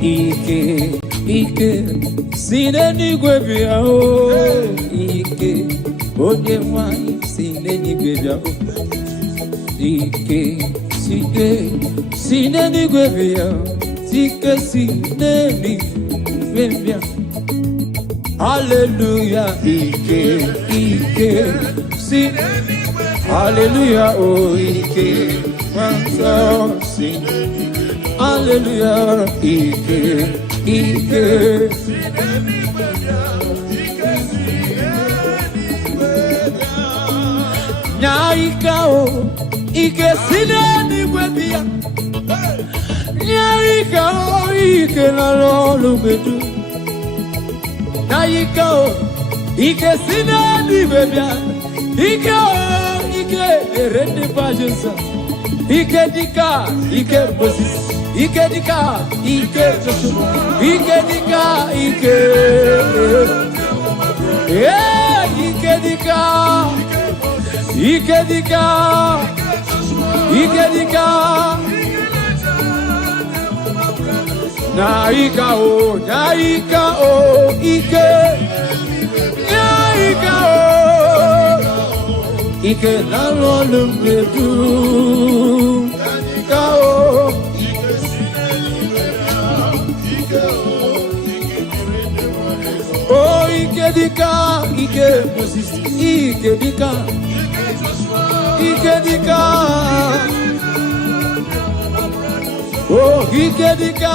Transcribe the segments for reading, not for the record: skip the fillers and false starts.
Ike, sineni gwebia o. Ike, onye nwanyị sineni gwebia o. Ike, sineni gwebia o. Ike sineni gwebia. Hallelujah, Ike, sineni gwebia. Hallelujah, oh Ike, sineni. Hallelujah, Ike. Nyaika o, Ike sineni gwebia. Nyaika o, Ike na lolu bedu. Nyaika o, Ike sineni gwebia. Ike o, Ike erende pajensa. Ike dika, Ike Moses. Ike dika, Ike Joshua. Ike dika, Ike. Yeah, Ike dika. Ike dika. Ike dika. Naika o, Ike. Naika o. Ike na lolu medu. Naika o. Oh, Ike dika, Ike Moses, Ike dika, Ike dika. Oh, Ike dika,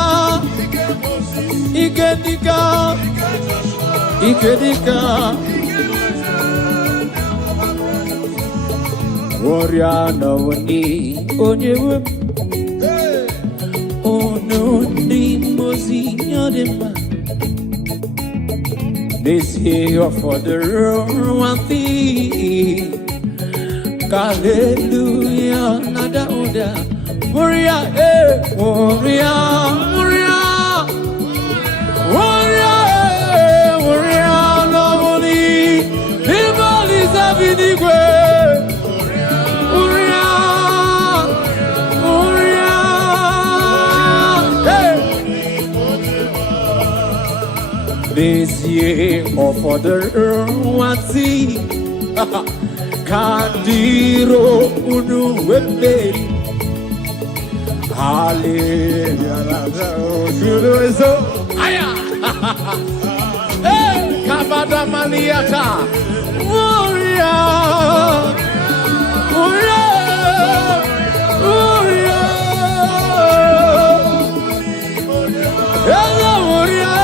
Ike dika, Ike dika. Warrior no ni onye ono ni mozi nyadema. This year for the one thing. Hallelujah, nada oda. Warrior, warrior, warrior, warrior, warrior, nobody. Nobody's having the way. Warrior, warrior, hey. This year for the one thing. Kandiro unu webeli. Hallelujah. Aya. Hey, kabada maniata. Warrior. Warrior. Warrior. Hello, warrior.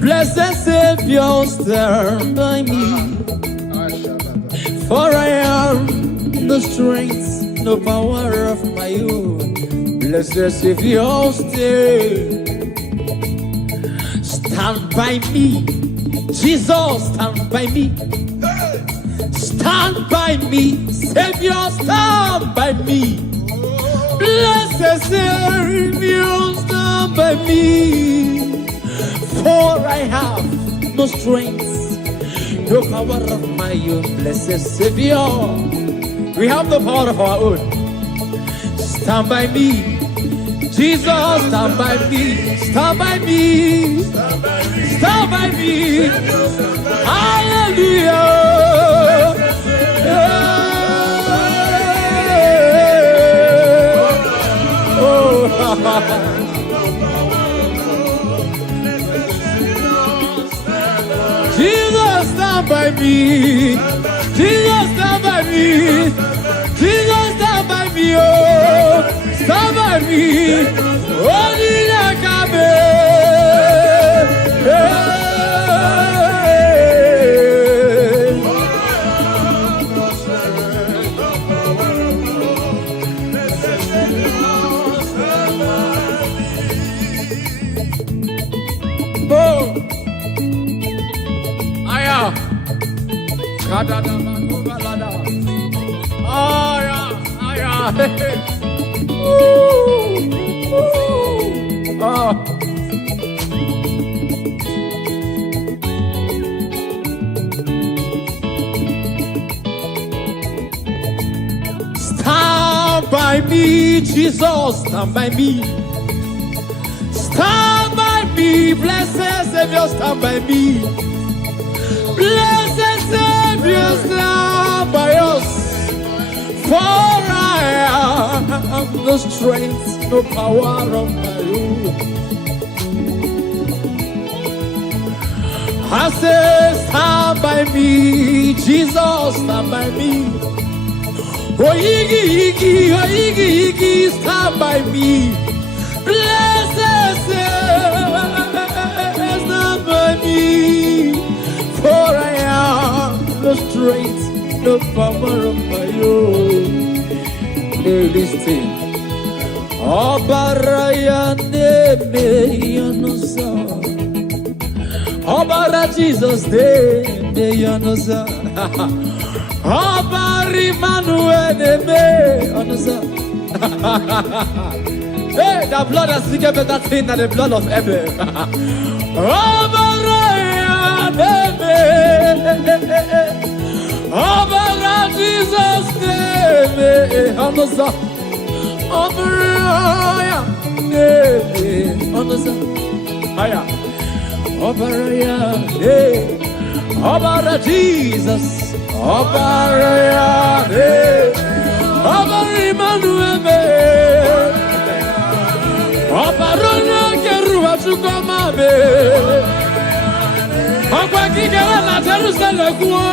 Blessed Savior, stand by me, for I am the strength, no power of my own. Blessed Savior, stand by me. Jesus, stand by me. Stand by me. Savior, stand by me. Blessed Savior, stand by me. For I have no strength, no power of my own. Blessed Savior, we have the power of our own. Stand by me. Jesus, stand by me. Stand by me. Stand by me. Hallelujah. Oh, Jesus, stand by me. Jesus, stand by me. Jesus, stand by me. Oh, stand by me. Oh, Oh, yeah. Oh, yeah. Ooh. Ooh. Oh. Stand by me, Jesus, stand by me. Stand by me, blessed Savior, stand by me. Blessed Savior, stand by us. For I have no strength, no power of my own. I say, stand by me, Jesus, stand by me. Oh, Iggy, stand by me. Blessed Savior, stand by me. For I have no strength, no power of my own. Hey, listen. Obaraya neme yanosa. Obara Jesus neme yanosa. Obari Manuel neme yanosa. Hey, the blood has speaking better thing than the blood of Abel. Obaraya neme. Obara Jesus neme yanosa. Obaraya neme yanosa. Aya. Obaraya neme. Obara Jesus. Obaraya neme. Obari Manuel. Obarona keruwa tukoma me. Okwa kikera na Jerusalem kuo.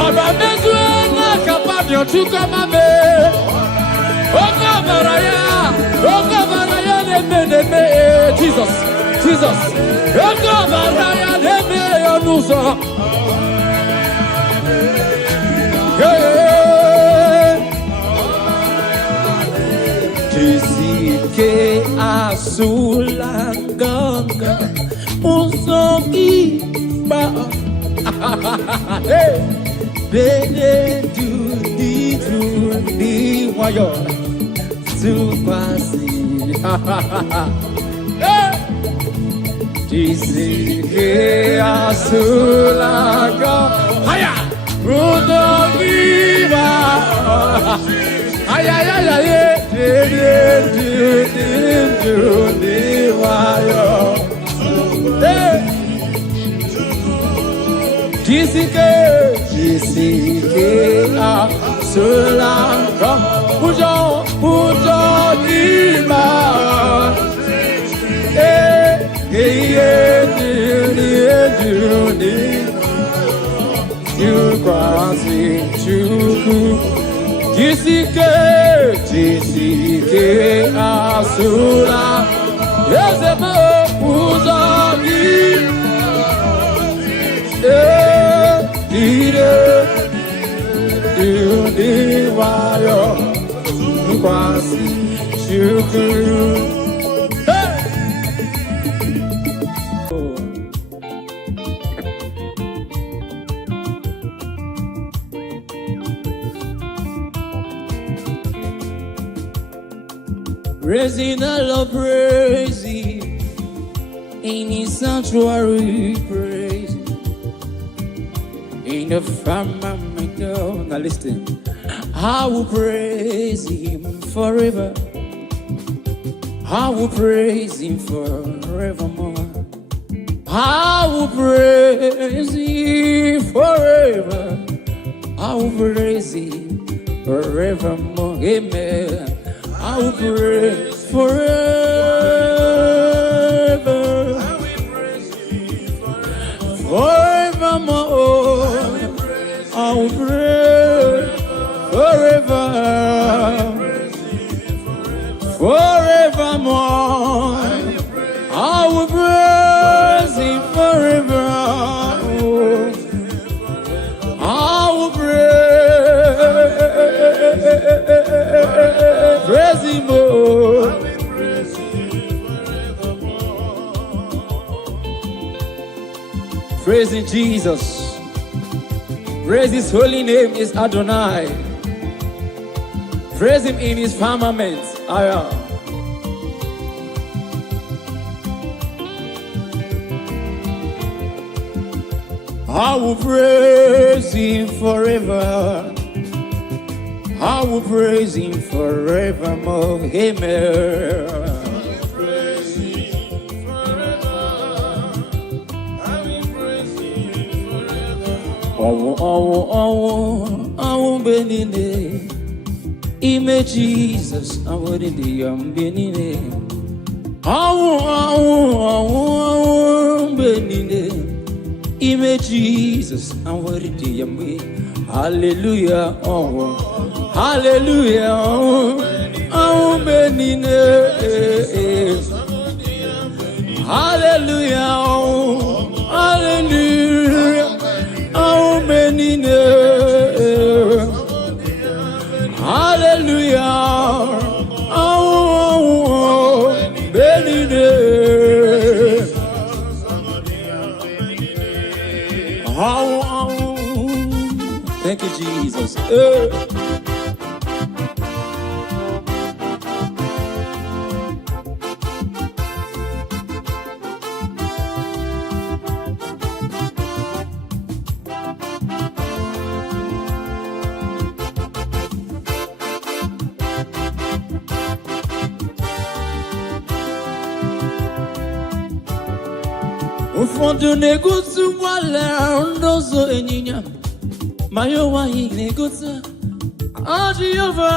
Oba mezu na kapamyo tukoma me. Okabaraya neme. Jesus. Okabaraya neme yonuso. Jisike asulanganga usoki ba bene di wayo supasi Jisike asulanga haya usoki ba ay Jisike asulanga pujo lima you crossing to Jisike asula Yezemo uzagi Wayo Kwasi Shukuru Praising the Lord, praising in His sanctuary, praising in the firmament. Now listen, I will praise Him forever. I will praise Him forevermore. I will praise Him forever. I will praise Him forevermore. Amen. I will praise forever. I will praise Him forevermore. I will praise forever. Forevermore. I will praise Him forever. I will praise Him more. Praising Jesus. Praise his holy name is Adonai. Praise him in his firmament. I will praise him forever. I will praise him forevermore. Amen. I will praise him forever. I will praise him forever. Oh, benine. Ime Jesus, I will in the benine. Oh, benine. Ime Jesus, I will in the hallelujah, oh, hallelujah, oh, benine, hallelujah, oh, hallelujah, oh, benine, hallelujah, oh, benine, oh. Thank you, Jesus. Ụfọdụ na-egosi ụgbọala n'ụzọ ịnyịnya ma ya nwaanyị na-egosi Jehova.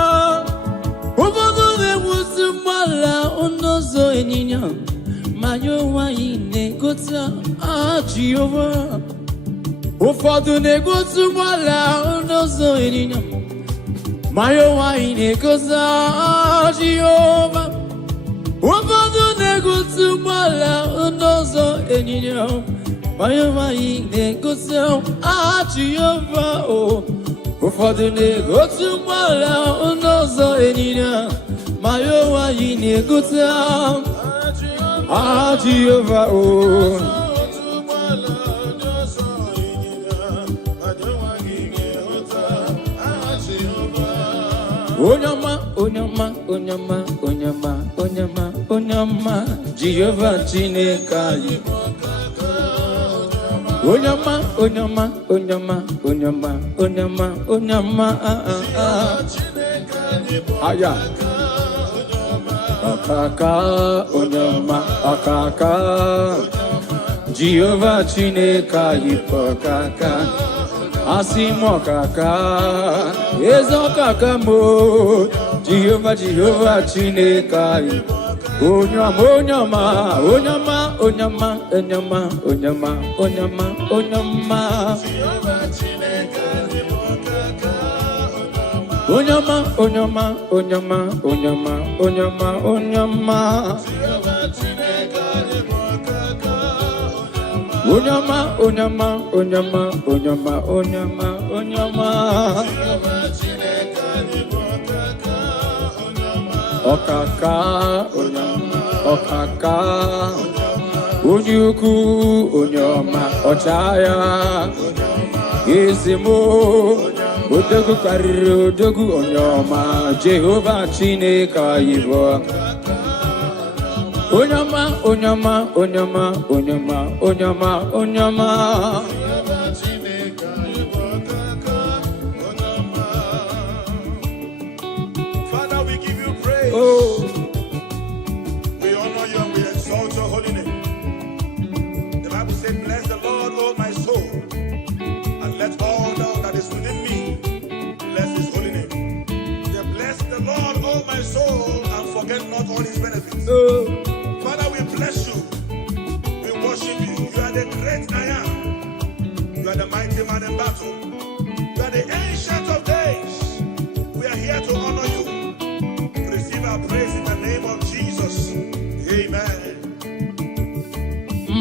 Ụfọdụ na-egosi ụgbọala n'ụzọ ịnyịnya ma ya nwaanyị na-egosi Jehova. Ụfọdụ na-egosi ụgbọala n'ụzọ ịnyịnya ma ya nwaanyị na-egosi Jehova. Ụfọdụ na-egosi ụgbọala n'ụzọ ịnyịnya ma ya nwaanyị na-egosi Jehova. Ụfọdụ na-egosi ụgbọala n'ụzọ ịnyịnya ma ya nwaanyị na-egosi Jehova. Onyama, onyama, onyama, onyama, onyama, onyama, Jehova Chineke anyị. Onyama, onyama, onyama, onyama, onyama, onyama, aya. Akaka, onyama, akaka, Jehova Chineke anyị akaka. Asimo kaka, ezo kaka mo, Jehova Chineke anyị. Onyama, onyama, onyama, onyama, onyama, onyama, onyama, onyama. Onyama, onyama, onyama, onyama, onyama, onyama. Onyama, onyama, onyama, onyama, onyama, onyama. Okaka, onyama, okaka. Onyuku, onyama, ochaya. Izimo, odogu kariro, odogu onyama. Jehova Chineke anyị. Onyama, onyama, onyama, onyama, onyama, onyama. Father, we give you praise. Oh. We honor you and we exalt your holy name. The Bible says, bless the Lord, oh my soul, and let all that is within me bless his holy name. Say, bless the Lord, oh my soul, and forget not all his benefits. Father, we bless you. We worship you. You are the great I am. You are the mighty man in battle. You are the ancient of days. We are here to honor you. Receive our praise in the name of Jesus. Amen.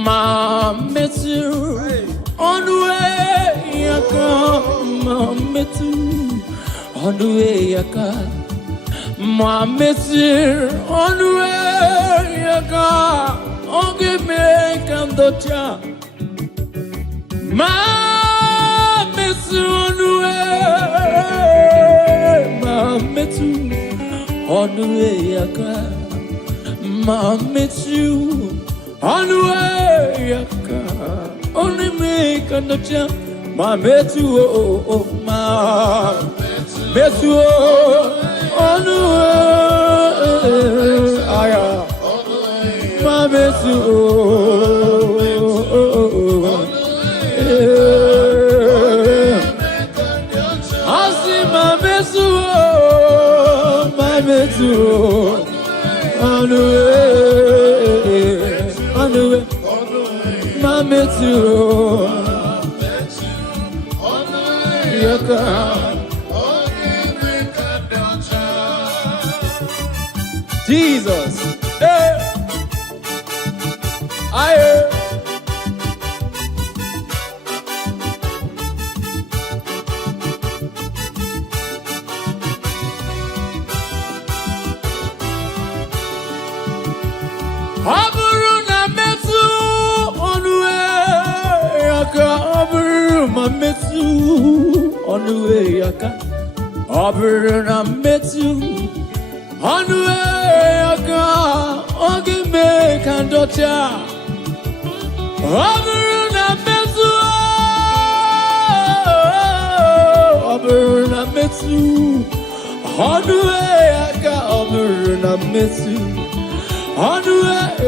Mametu on the way yaka, Mametu on the way yaka, Mametu on the way yaka, onge me kandocha, Mametu. metu on the way yaka ma metu on the way yaka only make a nocha ma metu oh ma metu on the way aya ma metu on the way, Mama too. Jesus, hey, Aburuna metu on the way yaka Aburuna metu on the way yaka Aburuna metu on the way yaka Ogi me kandocha Aburuna metu Aburuna metu on the way yaka Aburuna metu on the way,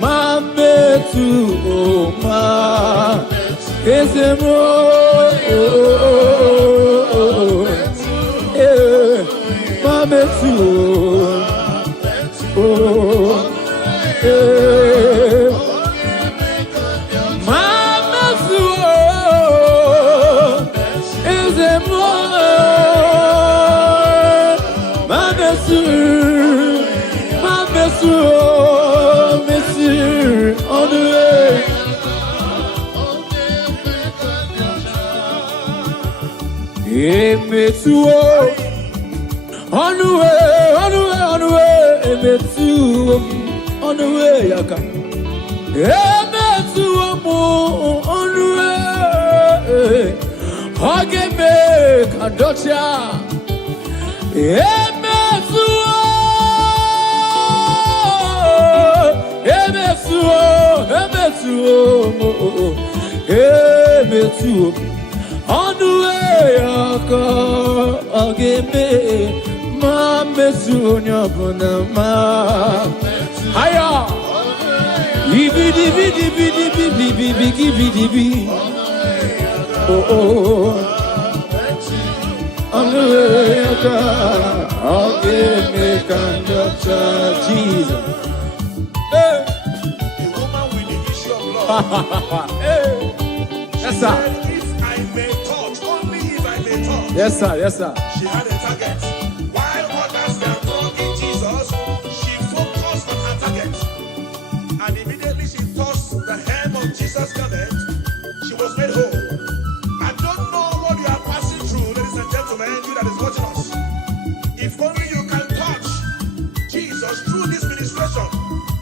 my metu, oh my, is it more? My metu, oh, my metu, is it more? Monsieur, on the way. Monsieur, on the way, on the way, on the way. Monsieur, on the way, yaka. Monsieur, on the way. Hage me kandocha. On the way, again, my mesunya bonama. Hiya, oh, on the way, again, make Jesus. Hey. Yes, sir. If I may touch, only if I may touch. Yes, sir. Yes, sir. She had a target. While others were talking Jesus, she focused on her target. And immediately she touched the hem of Jesus' garment. She was made whole. I don't know what you are passing through, ladies and gentlemen, you that is watching us. If only you can touch Jesus through this ministration,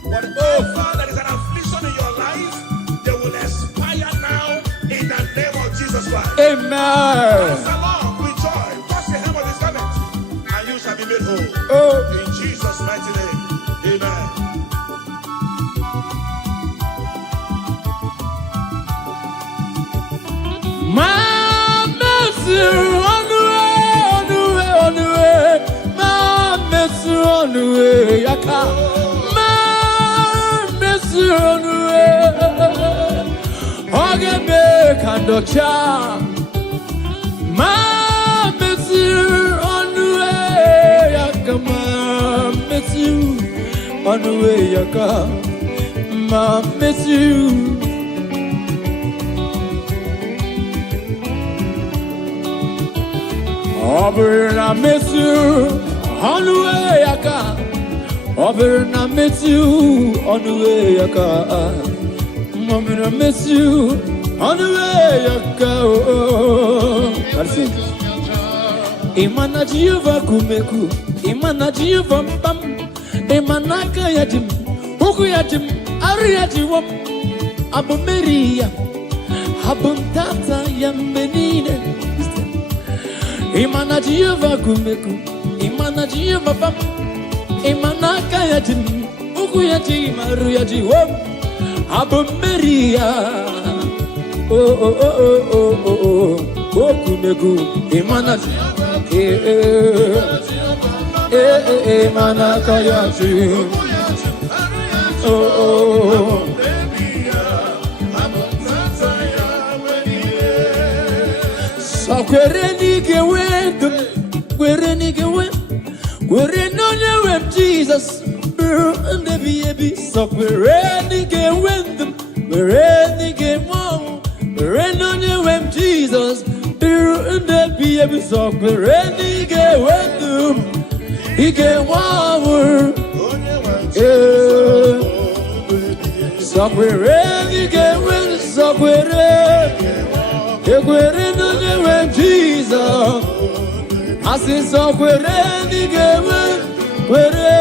whatever that is an affliction in your life, they will expire now in the name of Jesus Christ. Amen. Dance along with joy, touch the hem of his garment, and you shall be made whole. In Jesus' mighty name. Amen. My mercy on the way, on the way, on the way. My mercy on the way, yaka. My mercy on the way. Hage me kandocha. My mercy on the way, yaka. My mercy on the way, yaka. My mercy. Over I miss you on the way I come. Over I miss you on the way I come. Over I miss you on the way I go. That's it. Imana jiva kumeku, imana jiva pam, imana kaya jim, huku ya jim, aria jiwam, abu Maria, abu tata ya menine. Imana Jehovah kumeku, Imana Jehovah pam, Imana kaya jim, ukuya ji maruya ji wom, Abu Maria. Oh oh oh oh oh oh oh kumeku, Imana Imana kaya jim, oh oh. So kwereni ke wendum, kwereni ke wem, kwereni onye wem Jesus, and the baby. So kwereni ke wendum, kwereni ke wam, kwereni onye wem Jesus, and the baby. So kwereni ke wendum, ike wam, so kwereni ke wem, so kwereni. Ekwereni onye wem Jesus, asi so kwereni gewe, kwere,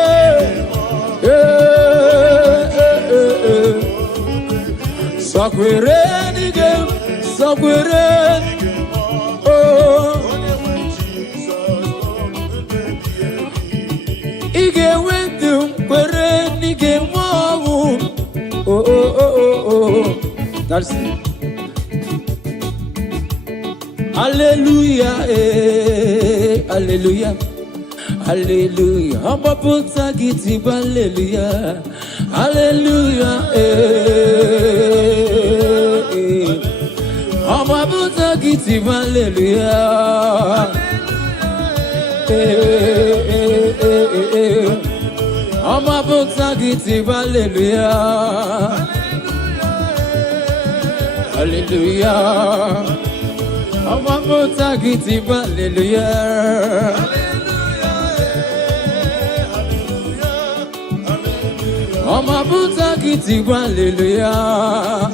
so kwereni gewe, so kwereni, oh, ige wendum kwereni gewe, oh, that's it. Hallelujah, hallelujah, hallelujah. Amba puta giti hallelujah, hallelujah, Amba puta giti hallelujah, Amba puta giti hallelujah, hallelujah. Amba puta giti hallelujah, Amba puta giti hallelujah,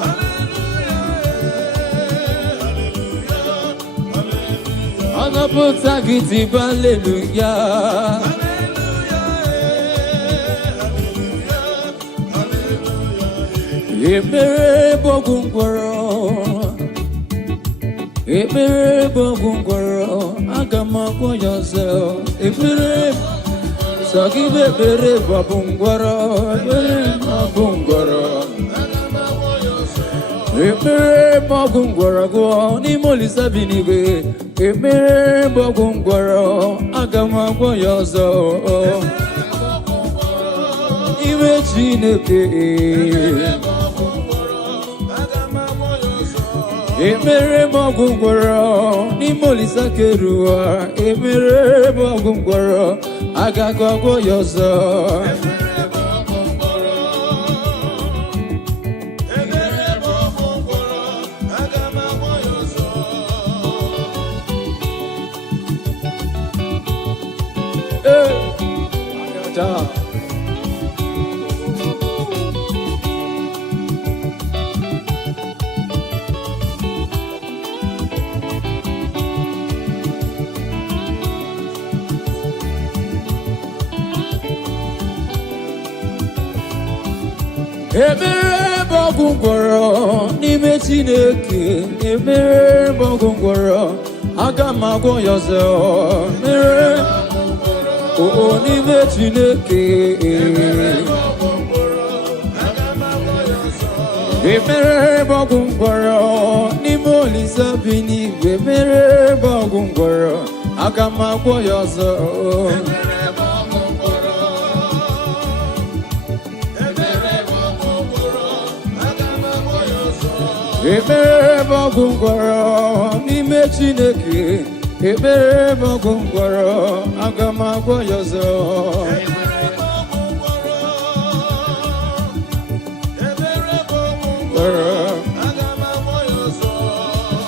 Amba puta giti hallelujah, Ekpere bogungwaro, ekpere bogungwaro, agama yourself. Ekpere, sagibe ekpere bogungwaro, ekpere bogungwaro, ekpere bogungwaro, ni molisa binigwe. Ekpere bogungwaro, agama yourself. Iwe Chineke. Ekpere bogungwaro, ni molisa kerua. Ekpere bogungwaro, agagwa yourself. Ekpere bogungwaro, n'ime Chineke. Ekpere bogungwaro, agama yourself. Ekpere, oh, n'ime Chineke. Ekpere bogungwaro, n'ime olisa binigwe. Ekpere bogungwaro, agama yourself. Ekpere bogungwaro, n'ime Chineke. Ekpere bogungwaro, agama yourself.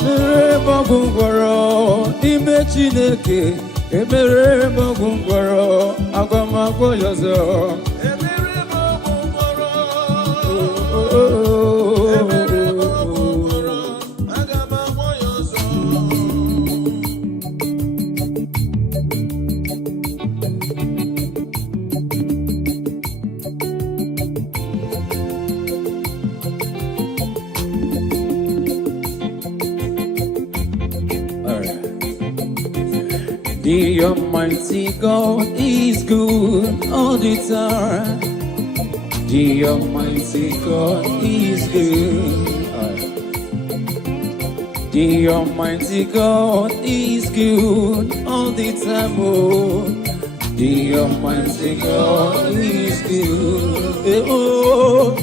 Ekpere bogungwaro, n'ime Chineke. Ekpere bogungwaro, agama yourself. The Almighty God is good all the time. The Almighty God is good. The Almighty God is good all the time. Oh, the Almighty God is good. Oh,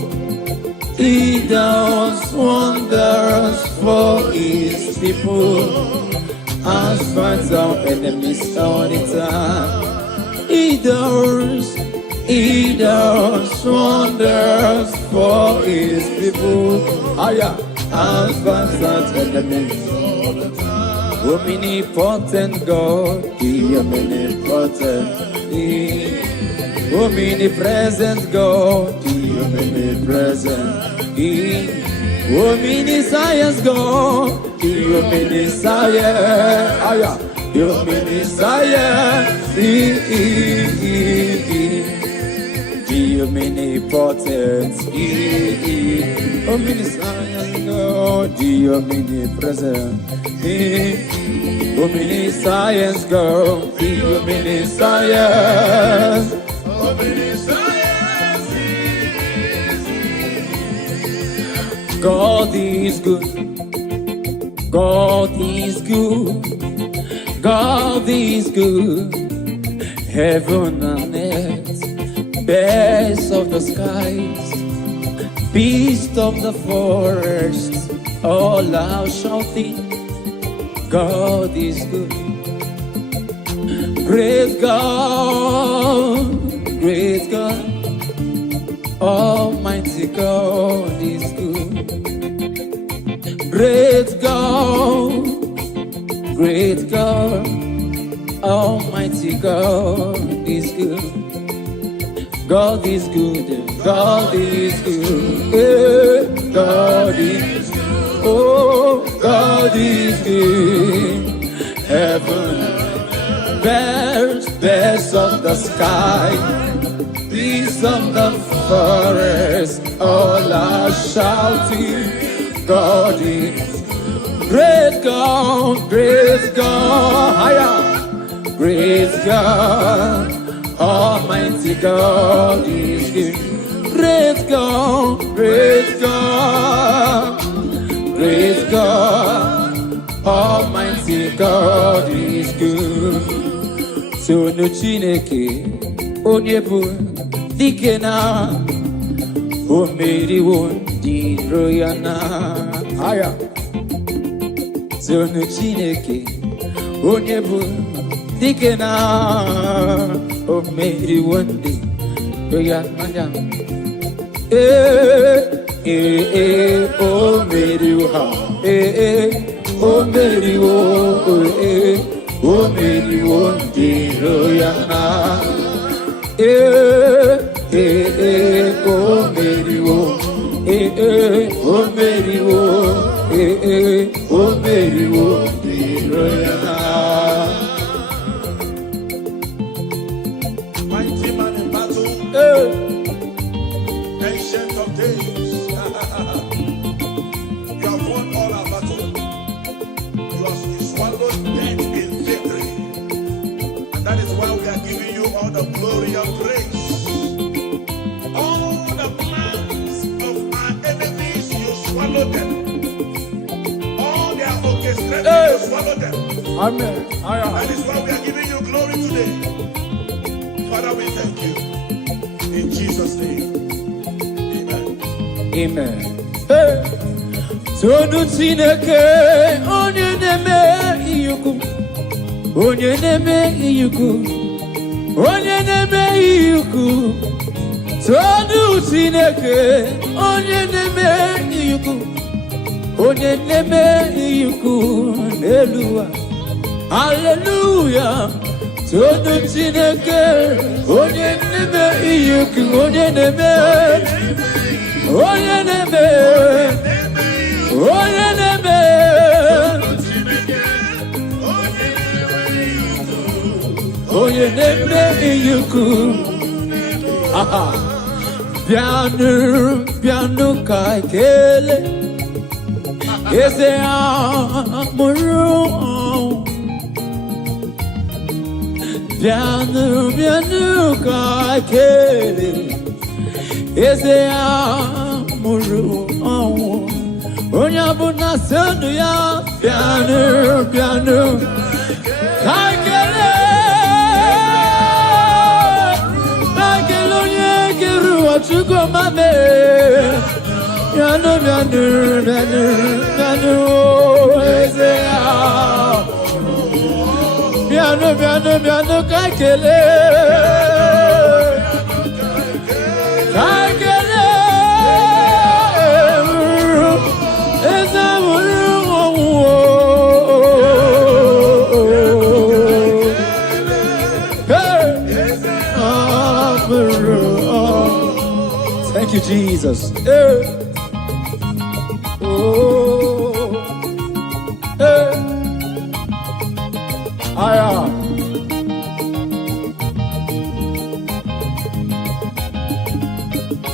He does wonders for His people. As fights our enemies all the time. He does wonders for His people. Aya, as fights our enemies all the time. Omnipotent God, the omnipotent, the omnipresent God, the omnipresent, the omniscience God. The omniscience, the omniscience, the omnipotent, the omniscience God, the omnipresent, the omniscience God, the omniscience, God is good. God is good, God is good, heaven and earth, birds of the skies, beasts of the forest, all are shouting, God is good. Great God, Almighty God is good. Great God, Almighty God is good. God is good, God is good, God is good, oh, God is good. Heaven, birds of the sky, beasts of the forest, all are shouting, God is great God, higher, great God, Almighty God is good. Great God, Almighty God is good. So no Chineke, onyebu dikena, o meri won di royana, higher. So no Chineke, onyebu dikena, o meri won di royana. O meri ha, o meri o meri won di royana. O meri o meri o di royana. Mighty man in battle, ancient of days. You have won all our battle. You have swallowed death in victory. And that is why we are giving you all the glory and praise. All the plans of our enemies, you swallow them. All their orchestrations, you swallow them. Amen. That is why we are giving you glory today. Father, we thank you. In Jesus' name. Amen. Hey. Tonu Chineke, onye neme iyuku, onye neme iyuku, onye neme iyuku. Tonu Chineke, onye neme iyuku, onye neme iyuku. Hallelujah, hallelujah. Tonu Chineke, onye neme iyuku, onye neme. Onye neme, onye neme, onye neme iyuku. Aha, piano kaikele, eze amuru. Piano, piano, kakele. Ese amuru, onya buna senu ya. Piano, piano, kakele. Kakele onye keru ochuko mame. Piano, piano, piano, piano. Ese piano, piano, piano, kakele. Kakele. Esa thank you, Jesus.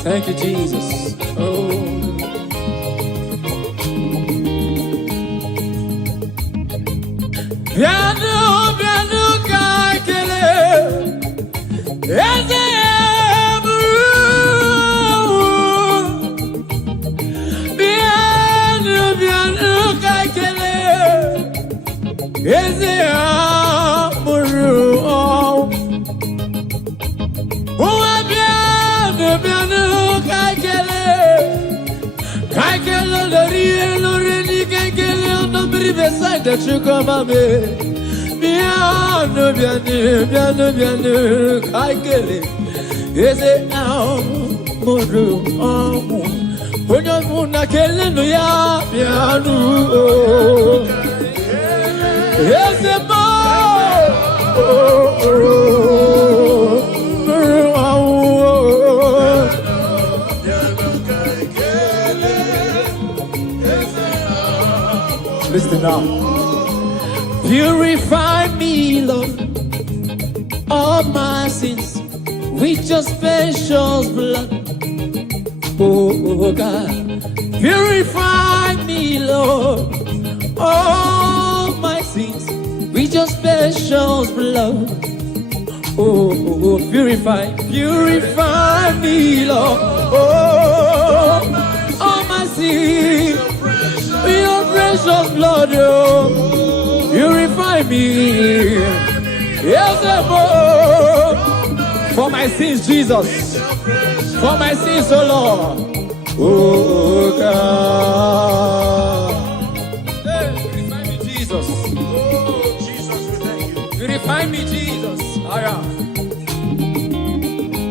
Thank you, Jesus. Oh. Piano, piano, kakele. Eze piano, piano, kakele. Eze amuru. Piano, kakele. Kakele, lori, kakele, no bri beside the sugar mame. Piano, piano, piano, piano, kakele. Is it now? Moru, when you're muna kele no ya, piano. Is it listen now. Purify me, Lord, of my sins with your special blood. Oh God, purify me, Lord, of my sins with your special blood. Oh, purify me, Lord, of my sins. Your precious blood, oh, purify me. Yes, for my sins, Jesus. For my sins, oh Lord. Oh God. Hey, purify me, Jesus. Oh, Jesus, we thank you. Purify me, Jesus.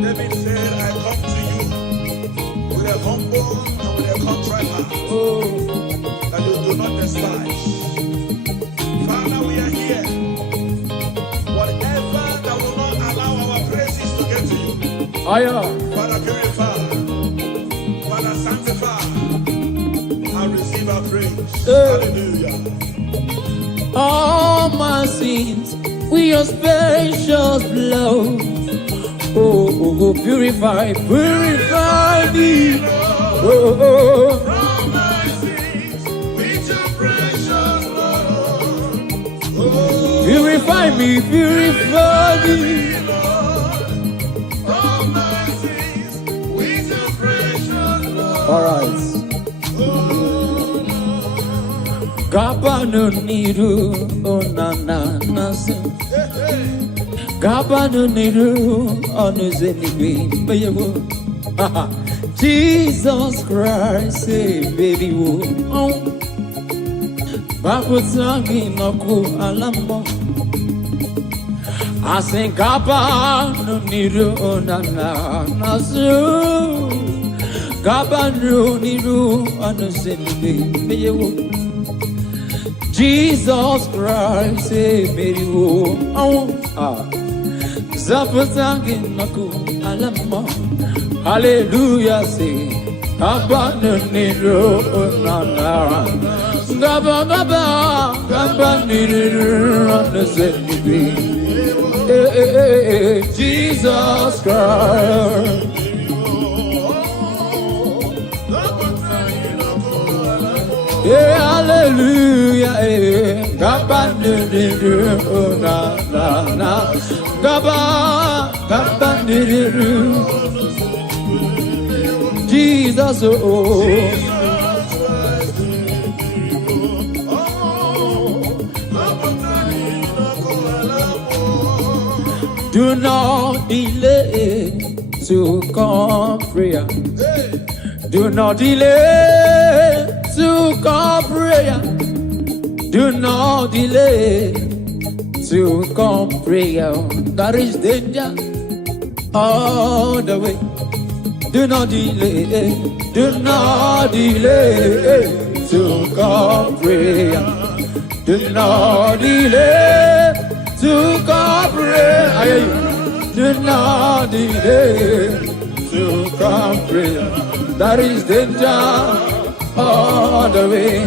David said, I come to you with a humble and with a contrite heart. Oh. That you do not despise. Father, we are here. Whatever that will not allow our praises to get to you. Father, purify. Father, sanctify. And receive our praise. Hallelujah. All my sins with your precious blood. Oh, purify me. Oh. Purify me, purify me. All right. Gabanu niru onana nasim. Gabanu niru onuzenibi bayewo. Jesus Christ, say baby wo. Bakutangi naku alamo. I sing Gabanu niru onana nasim. Gabanu niru onuzenibi bayewo. Jesus Christ, say baby wo. Zaputangi naku alamo. Hallelujah, say Gabanu niru onana. Gaba niru onuzenibi. Jesus Christ. Yeah, hallelujah. Gaba niru onana. Gaba, Gaba, Jesus, oh. Do not delay to come prayer. Do not delay to come prayer. Do not delay to come prayer. There is danger all the way. Do not delay. Do not delay to come prayer. Do not delay to come prayer. Do not delay to come prayer. There is danger all the way.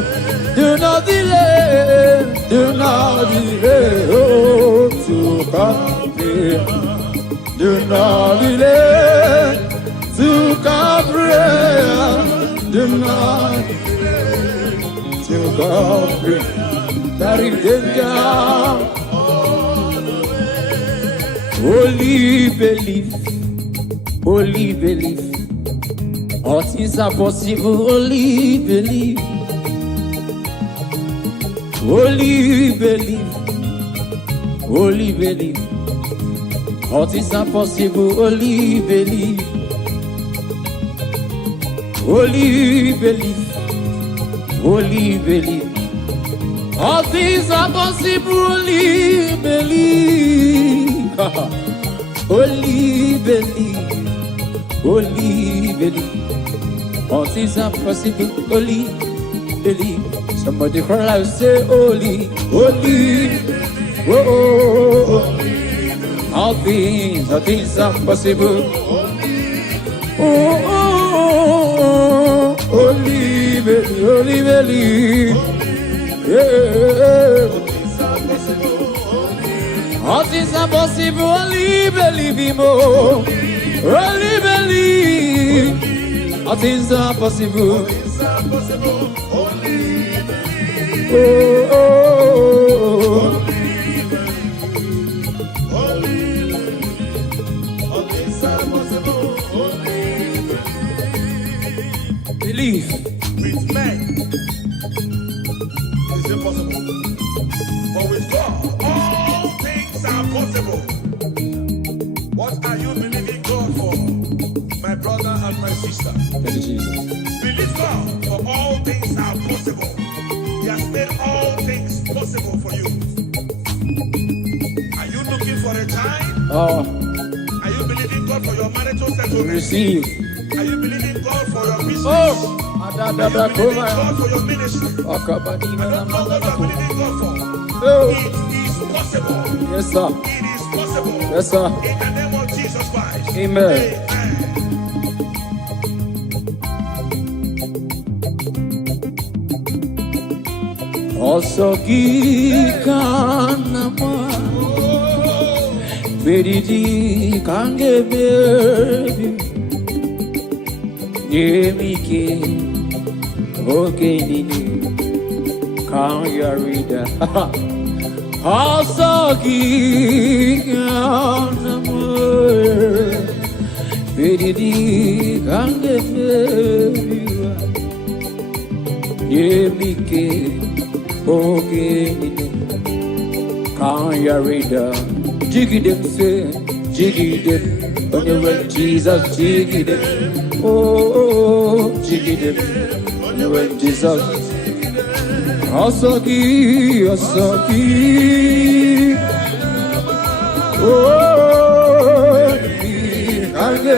Do not delay. Do not delay to come prayer. Do not delay to come prayer. Do not delay to come prayer. There is danger. Only believe, only believe. All things are possible, only believe. Only believe, only believe. All things are possible, only believe. Only believe, only believe. All things are possible, only believe. Only believe, only believe. All things are possible, only believe. Somebody cry out, say, only, only, oh, oh, oh. All things are possible. Oh, oh, oh, oh. Only believe, only believe. Yeah. All things are possible, only believe him, oh. Only believe. All things are possible. Oh, oh, oh. Believe. With men, it's impossible. But with God, all things are possible. What are you believing God for, my brother and my sister? Thank you, Jesus. Believe God, for all things are possible. He has made all things possible for you. Are you looking for a child? Oh, Are you believing God for your marital settlement? receive. Are you believing God for your business? Oh, Are you believing God for your ministry? I don't know what you're believing God for. Oh, It is possible. yes, sir. It is possible. Yes, sir. In the name of Jesus Christ. Amen. Also, Gikanama, Bedidi Kange baby, Yemike, okay, Nini, can you read that? Also, Gikanama, Bedidi Kange baby, Yemike. Okay, can you read that? Jiggy them say, jiggy them. When you went Jesus, jiggy them. Oh, jiggy them. When you went Jesus. Asaki, Asaki. Oh, can you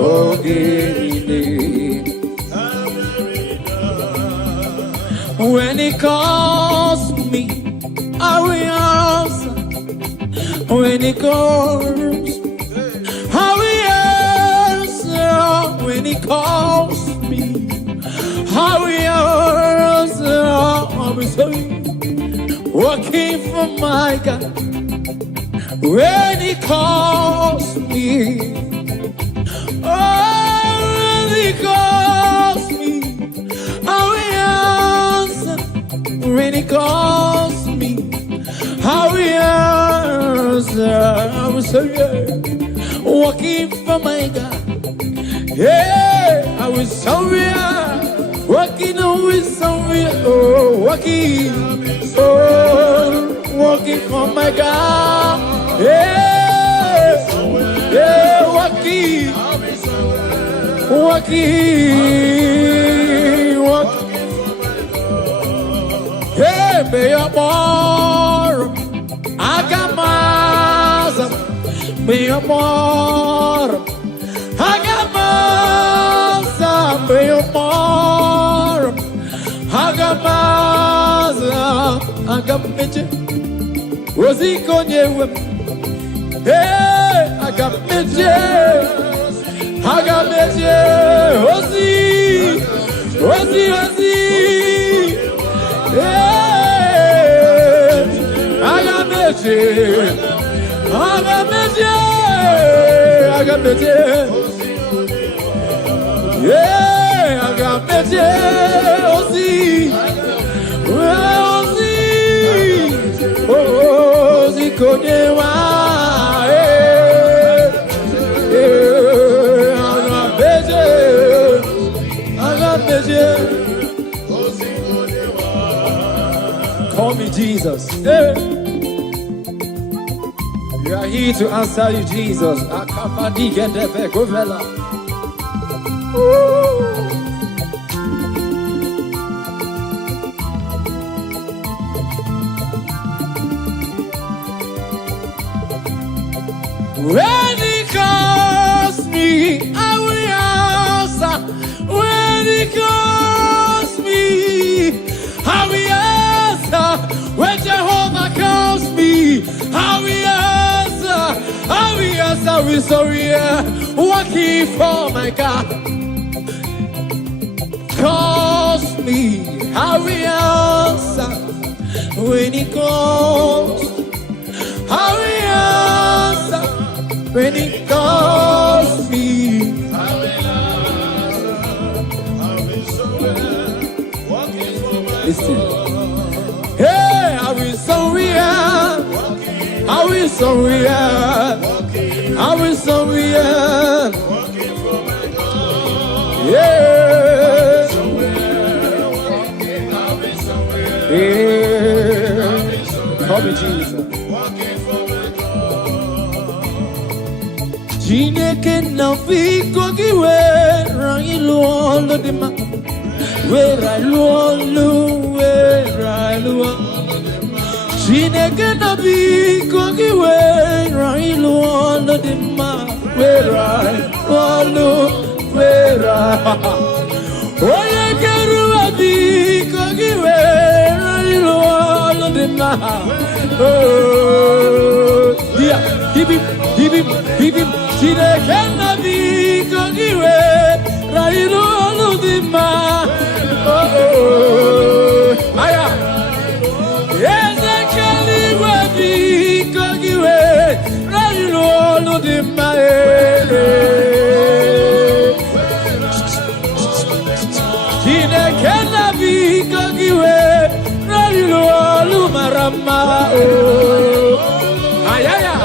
okay. When he calls me, I will answer. When he calls, I will answer. When he calls me, I will answer. I will say, working for my God. When he calls me, oh, when he calls me, I will answer. when He calls me. How He answers. I will surrender, walking for my God. Yeah, I will surrender, walking with somewhere. Oh, walking for my God. Yeah, yeah, walking. Hey, be your more. I got my. Be your more. I got my. Be your more. I got my. I got me. Rosie Konye. Hey, I got me. I got me, Rosie, yeah. I got me, yeah. I got me, Rosie, Rosie, Kodewa. Call me Jesus. Hey. We are here to answer you, Jesus. Acppb. When He calls me, I will answer. When He calls me, I will answer. When Jehovah calls me, I will answer. I will answer with sorry, working for my God. Calls me, I will answer. When He calls, I will answer. When He calls me, I will answer. Listen. Hey, I will surrender. I will surrender. I will surrender. Yeah. Yeah. Call me Jesus. Chineke na fiko kiwe rangilu olo dima. Where I luo. Chineke na fiko kiwe rangilu olo dima. Where I Oye keru fiko kiwe rangilu olo dima. Oh, yeah, give him. Chineke na fiko kiwe rangilu olo dima. Oh, aya. Yes, I can live with you, Kogiwe, right all of the man. Tina can be Kogiwe, right all of Marama. Ayaya.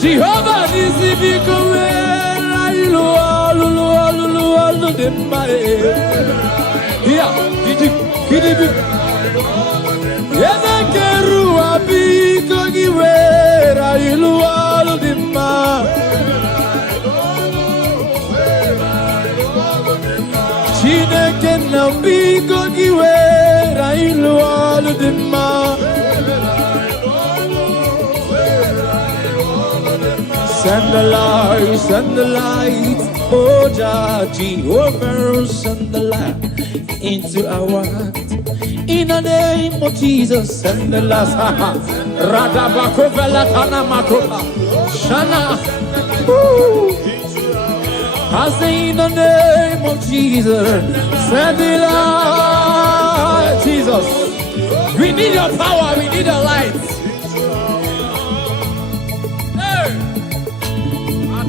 Jehovah is the big way, right all of the man. Here, did you? Yezekeru abiko giwera ilualo dima. Chineke na abiko giwera ilualo dima. Send the light, oh Jehovah, send the light into our heart. In the name of Jesus, send the last Radabakovela Tanamakopa Shana. I say in the name of Jesus, send the light. Jesus, we need your power, we need your light. Hey,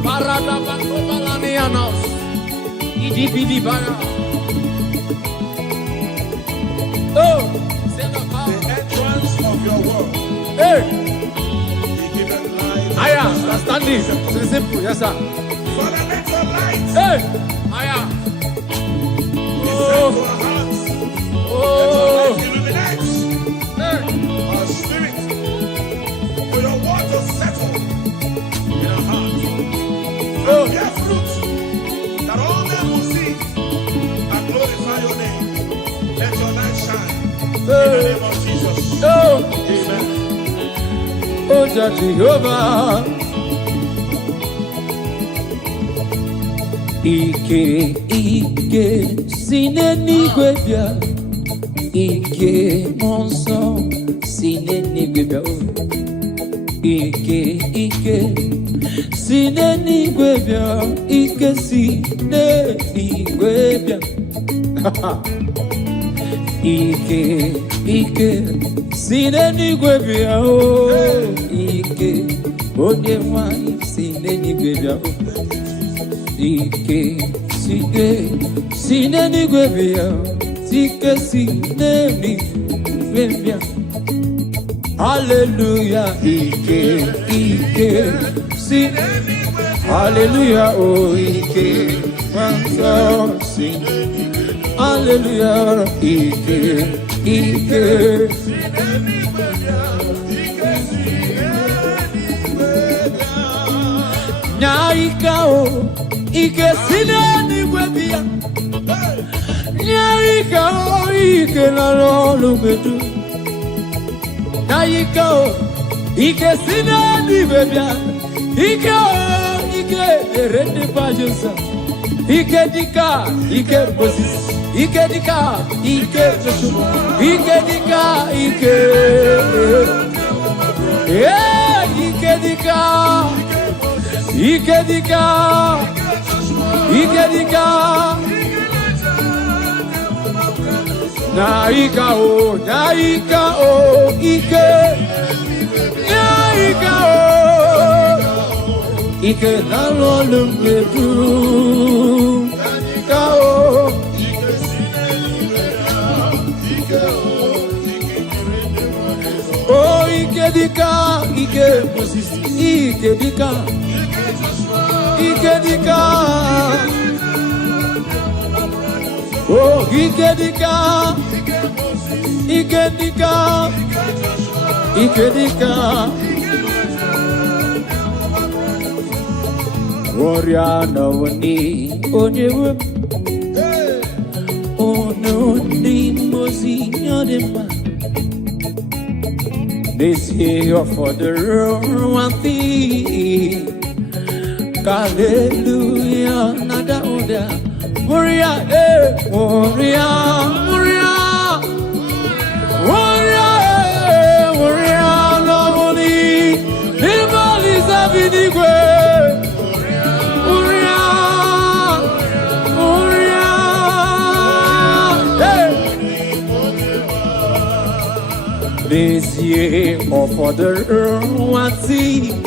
Radabakovalanianos Idibidibana. Oh. Hey, He giveth light. I am standing. It's simple, yes sir. Father, let your light Hey, I am. descend to our hearts. Oh, Illuminate hey, our spirit. For your word to settle in our hearts. oh, Bear fruit that all men will see and glorify your name. Let your light shine. In the hey, name of Jesus. oh, Amen. oh, Jehovah. Ike sinenigwe bịa, ike nsọ sinenigwe bịa, ike sinenigwe bịa, ike sinenigwe bịa, ike sinenigwe bịa, oh, ike onye nwanyị sinenigwe bịa. Ike sinenigwe bịa, ike sinenigwe bịa. Hallelujah, ike hallelujah, oh ike nsọ sinenigwe. Hallelujah, ike Nyaika o ike sinenigwe bịa, nyaika o ike n'ọrụ medu, nyaika o ike sinenigwe bịa, ike o ike ere ndị bajusa, ike dịka ike Moses, ike dịka ike Joshua, ike dịka ike ike dịka Ikedika, naika o, ike, naika o, ike nalolumbedu, naika o, oh ikedika, ike Moses, ikedika. Ikedika, oh Ikedika, warrior no ni onyewe, ono ni mozi nyodema. This year for the one thing. Hallelujah, nada oda, Moria, Moria, Moria, Moria, Moria, Lovely, Nimalis Avinigwe, Moria, Moria, this year for the one thing.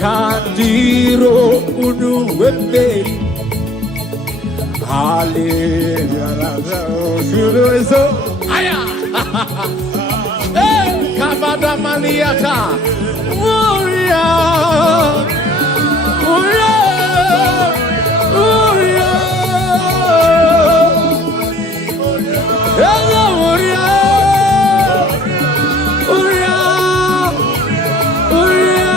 Kandiro unu wemberi, hallelujah, aya, kavada maniata, Moria, Moria, Moria, hello Moria, Moria, Moria.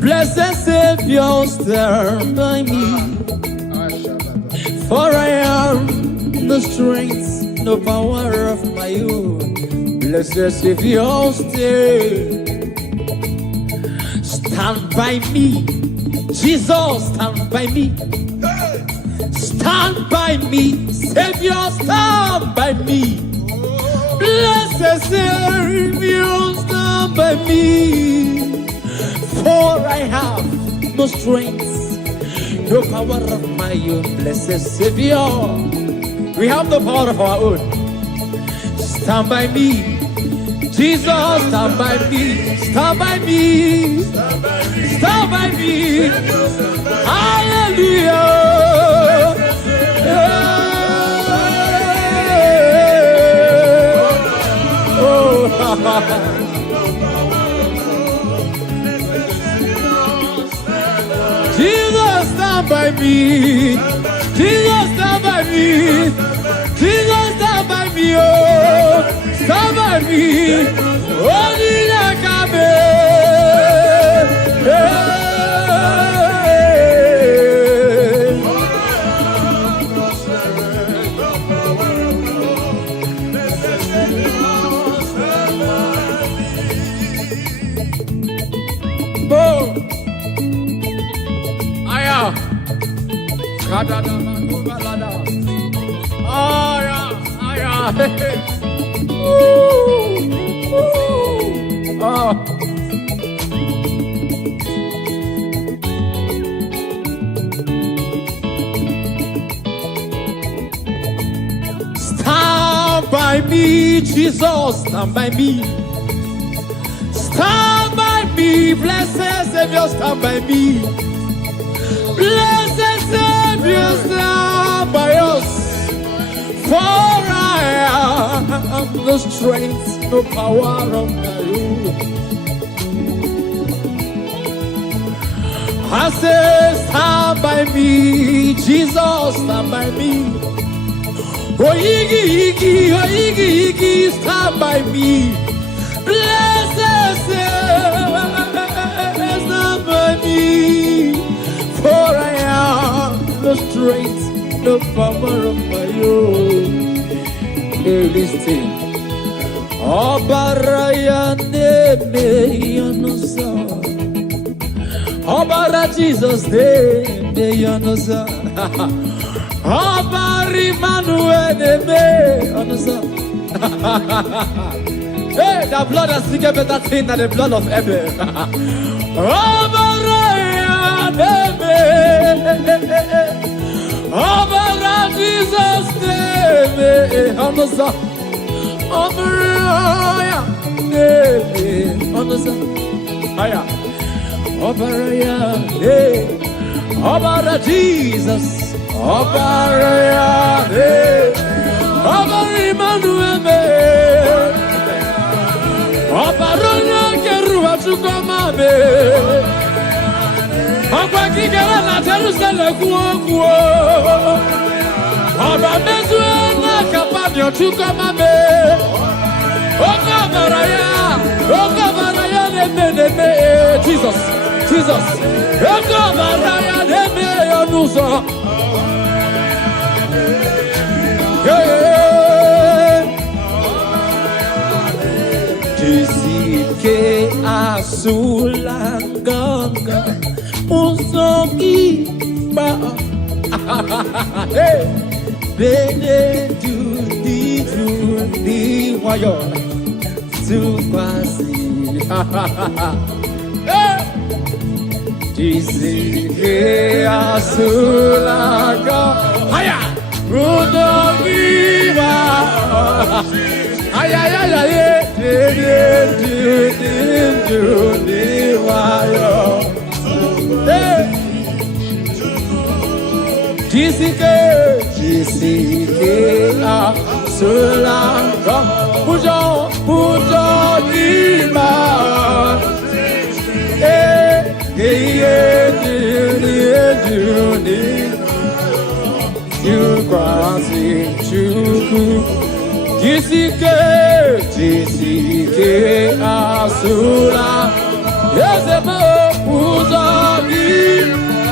Blessed Savior, stand by me, for I am the strength, no power of my own. Blessed Savior, stand by me. Jesus, stand by me. Stand by me. Savior, stand by me. Blessed Savior, stand by me. For I have no strength, no power of my own, blessed Savior. We have the power of our own. Stand by me, Jesus, stand by me, stand by me, stand by me. Hallelujah. Oh, Jesus, stand by me. Jesus, stand by me. Jesus, stand by me. Oh, stand by me. Only like I Stand by me, Jesus, stand by me. Stand by me, blessed Savior, stand by me. Blessed Savior, stand by us. For I have no strength, no power of my own. I say, stand by me, Jesus, stand by me. Oh, Iggy, stand by me. Blessed Savior, stand by me. For I have no strength, no power of my own. Hey, listen. Obaraya neme yonosa. Obara Jesus neme yonosa. Obari Manuel neme yonosa. Hey, the blood has speaking better thing than the blood of Abel. Obaraya neme. Obara Jesus name, Honosa. Obara name, Honosa. Aya. Obara name, Obara Jesus. Obara name, Obara Emmanuel name. Obara nkeruwa chukoma name. Ọgbà kíkẹ́rẹ́ na Jerusalem kúókúó. Ọba mẹ́tú ẹ̀ná kápábí ọ̀túnkọ́ máa bẹ̀. Ọkọ̀ bàrà yá nẹ́mẹ́ Jesus, Jesus. Ọkọ̀ bàrà yá nẹ́mẹ́ ọ̀nù sọ. Jisike asulanganga. Uzoki ba hey bene do di wayo to kwasi hey Jisike asulaga haya Uzoki ba haya bene do di wayo Jisike asulanga pujo lima you kwasi chuku Jisike asula yezebo pujo lima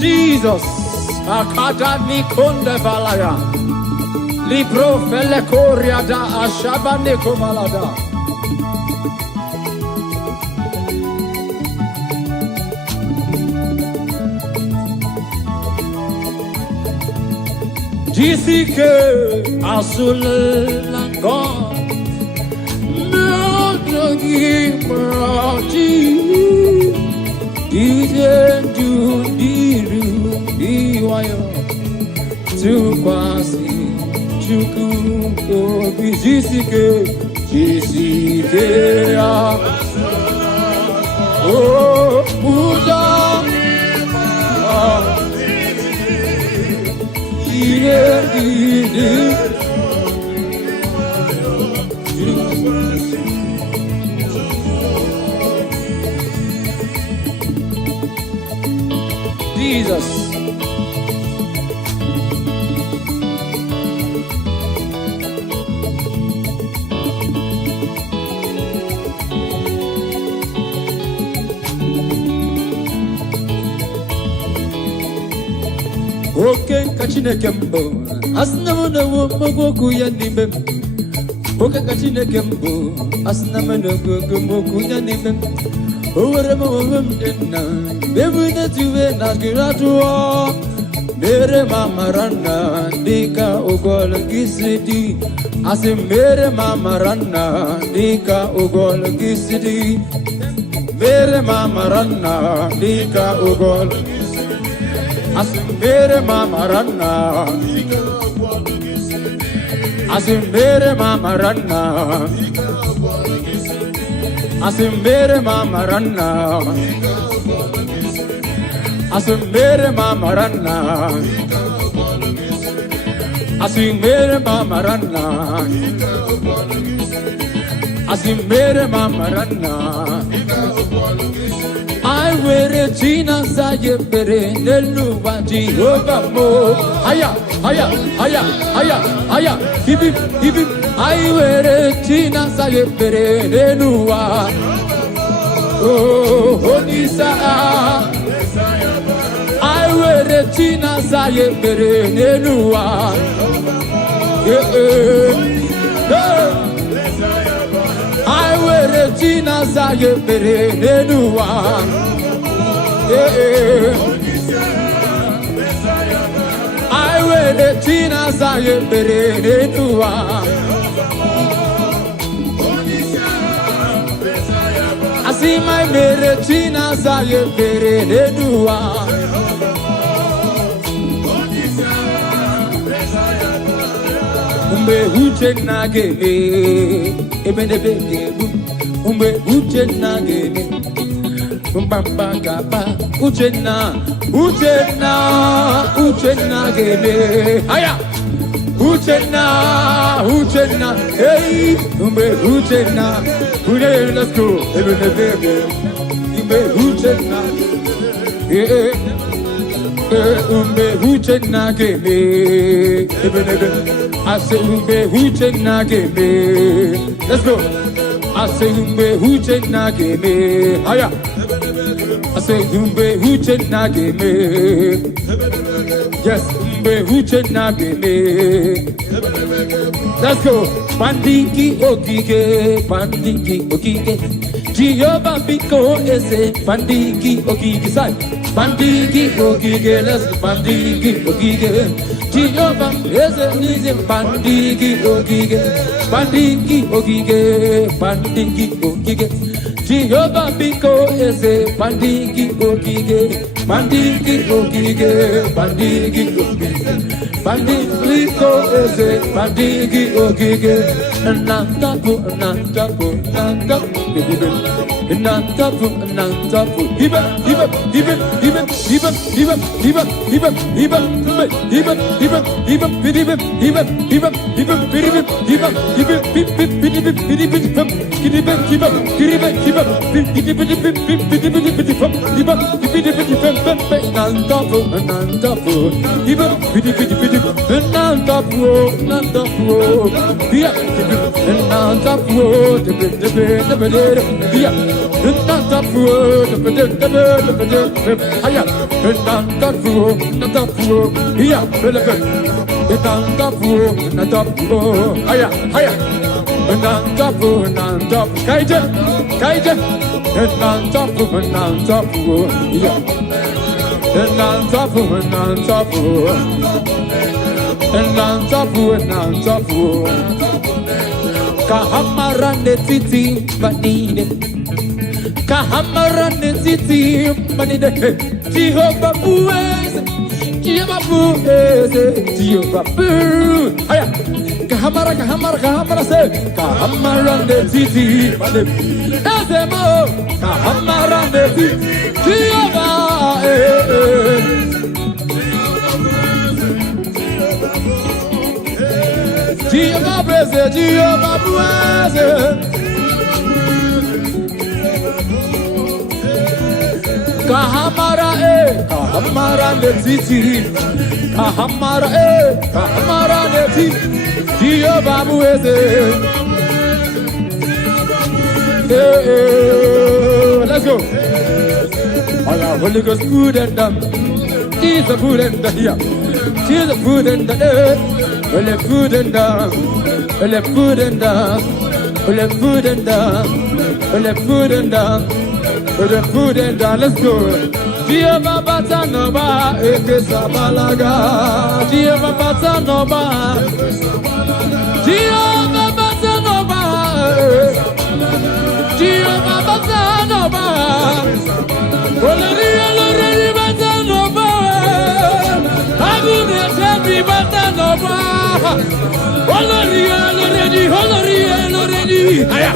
Jesus, Akadani Kunde Valaya, Libro Fele Koryada Ashabane Kovalada. GCK Asulango Meraji Dijendu Diru Diwayo Tukwasi Chuku GCK GCK Oh Buddha Jesus. Okay, kachine kembo. Asnamana wo mogoku ya nimbe. Okay, kachine kembo. Asnamana wo mogoku ya nimbe. Owere mo wemdena. Bebu na tuwe na kiratuwa. Mere mama rana dika ogola gisidi. Ase mere mama rana dika ogola gisidi. Mere mama rana dika ogola. Asimbere mama ranna, asimbere mama ranna, asimbere mama ranna, asimbere mama ranna, asimbere mama ranna, asimbere mama ranna. I wear a Gina Sayepere, Neluva Jehovah Mo. Haya, haya, haya, haya, haya. Hip, hip, I wear a Gina Sayepere, Neluva. Oh, Honisa. I wear a Gina Sayepere, Neluva. I wear a Gina Sayepere, Neluva. I wear the Tina Sayepere Nenuwa. I see my mere Tina Sayepere Nenuwa. Umbe uche nageme, ebene bege, umbe uche nageme. Bamba gaba uchenna uchenna uchenna gebe aya uchenna uchenna hey umbe uchenna ule let's go ebene bebe umbe uchenna umbe uchenna gebe ebene bebe I say umbe uchenna gebe let's go I say umbe uchenna gebe aya I say umbe huche nageme. Yes, umbe huche nageme. Let's go. Pandiki okike, pandiki okike. Jehovah biko ese, pandiki okike. Say, pandiki okike. Let's go, pandiki okike. Jehovah ese, pandiki okike. Pandiki okike, pandiki okike. Jehovah biko ese pandiki okige, pandiki okige, pandiki okige, pandiki ese pandiki okige. Nantapu, nantapu, nantapu, nantapu, nantapu. Hiba, hiba, hiba, hiba, hiba, hiba, hiba, hiba, hiba, hiba, hiba, hiba, hiba, hiba, hiba, hiba, hiba, hiba, Kaija, kaija, nantapu, yeah, nantapu, nantapu. Nantapu. Kahamarande titi manine. Kahamarande titi manine. Jehovah Buez. Jehovah Buez. Jehovah Buez. Aya. Kahamara se. Kahamarande titi manine. Ezemo. Kahamarande titi. Jehovah. Jehovah Buez. Jehovah Buez. Kahamara netiti, Kahamara neti, Jehovah Buez. Let's go. All our Holy Ghost food and done. Jesus food and done here. Jesus food and done. Well, the food and done. Well, the food and done. Well, the food and done. Well, the food and done. Well, the food and done. Let's go. Jehovah Batanova, Ekesabalaga. Jehovah Batanova. Jehovah Batanova. Jehovah Batanova. Olori Batanova. Agune Sebi Batanova. Olori. Aya.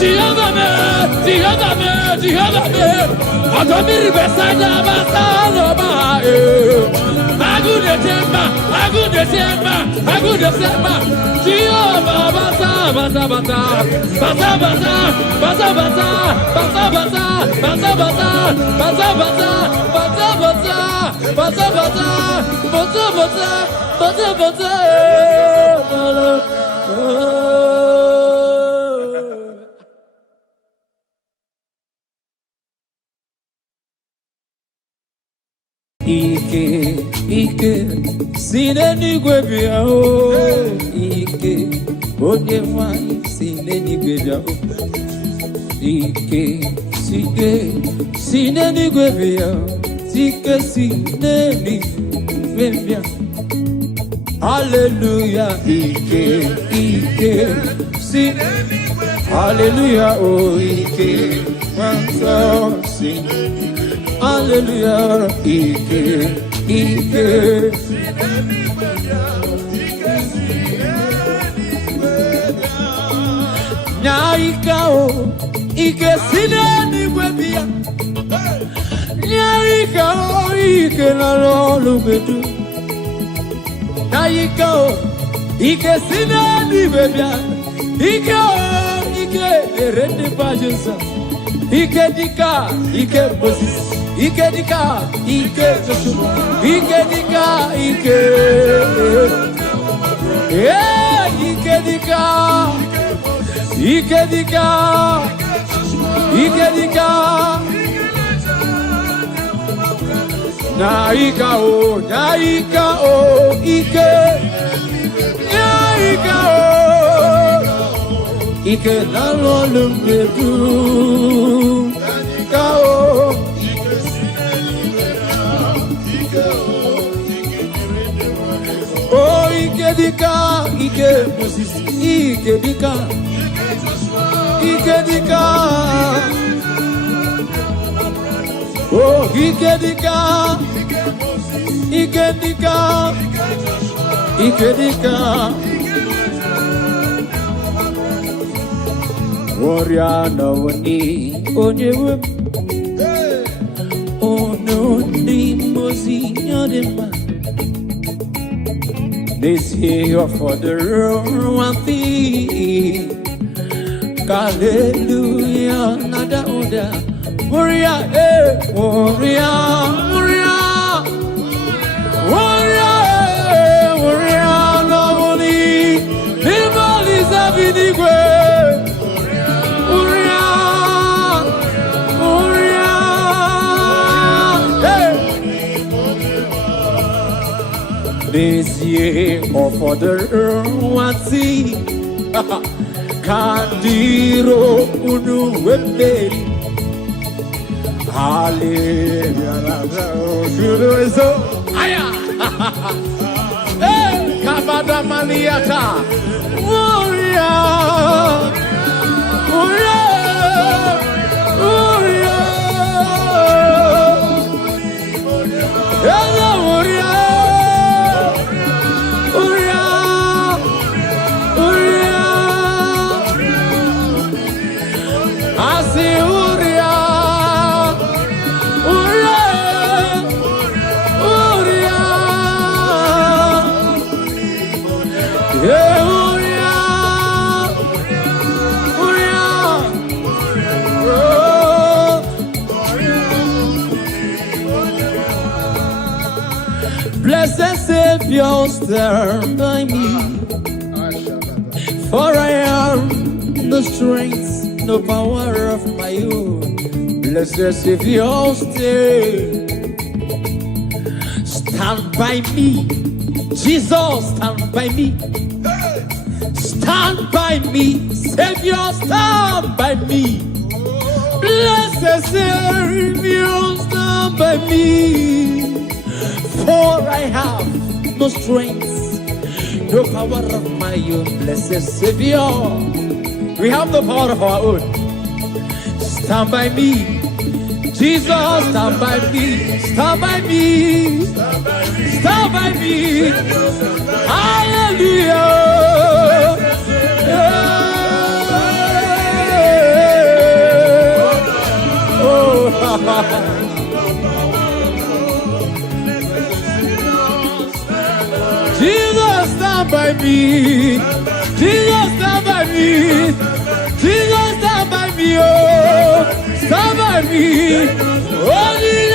Jehovah me. Adomiri besada Batanova. Agune Semba. Jehovah Ike, sineni gwebia o. Ike, onye wai sineni gwebia o. Ike, sineni gwebia o. Ike, sineni gwebia. Hallelujah, Ike, sineni gwebia. Hallelujah, oh Ike, wanso sineni. Hallelujah, Ike. Nyaikao, Ike sineni gwebia. Nyaikao, Ike nalolu bedu. Nyaikao, Ike sineni gwebia. Ike erende pajensa. Ike dika, Ike Moses. Ike dika, Ike Joshua. Ike dika, Ike. Ike dika. Naika o, Ike. Naika o. Ike nalolumbedu. Naika o. Oh, Ike dika, Ike Moses, Ike dika, Ike dika. Oh, Ike dika, Ike dika, Ike dika. Warrior no ni onyewe, ono ni mozi nyodema. This year for the one thing. Hallelujah, nada oda. Warrior, warrior, no money. People is having igwe. This year for the one thing. Kandiro unu weberi. Hallelujah. Aya. Maniata. Warrior. Blessed Savior, stand by me, for I am the strength, no power of my own. Blessed Savior, stand by me. Jesus, stand by me. Stand by me. Savior, stand by me. Blessed Savior, stand by me. For I have no strength, no power of my own. Blessed Savior, we have the power of our own. Stand by me. Jesus, stand by me. Stand by me. Stand by me. Hallelujah. Jesus, stand by me. Jesus, stand by me. Jesus, stand by me. Oh, stand by me. Only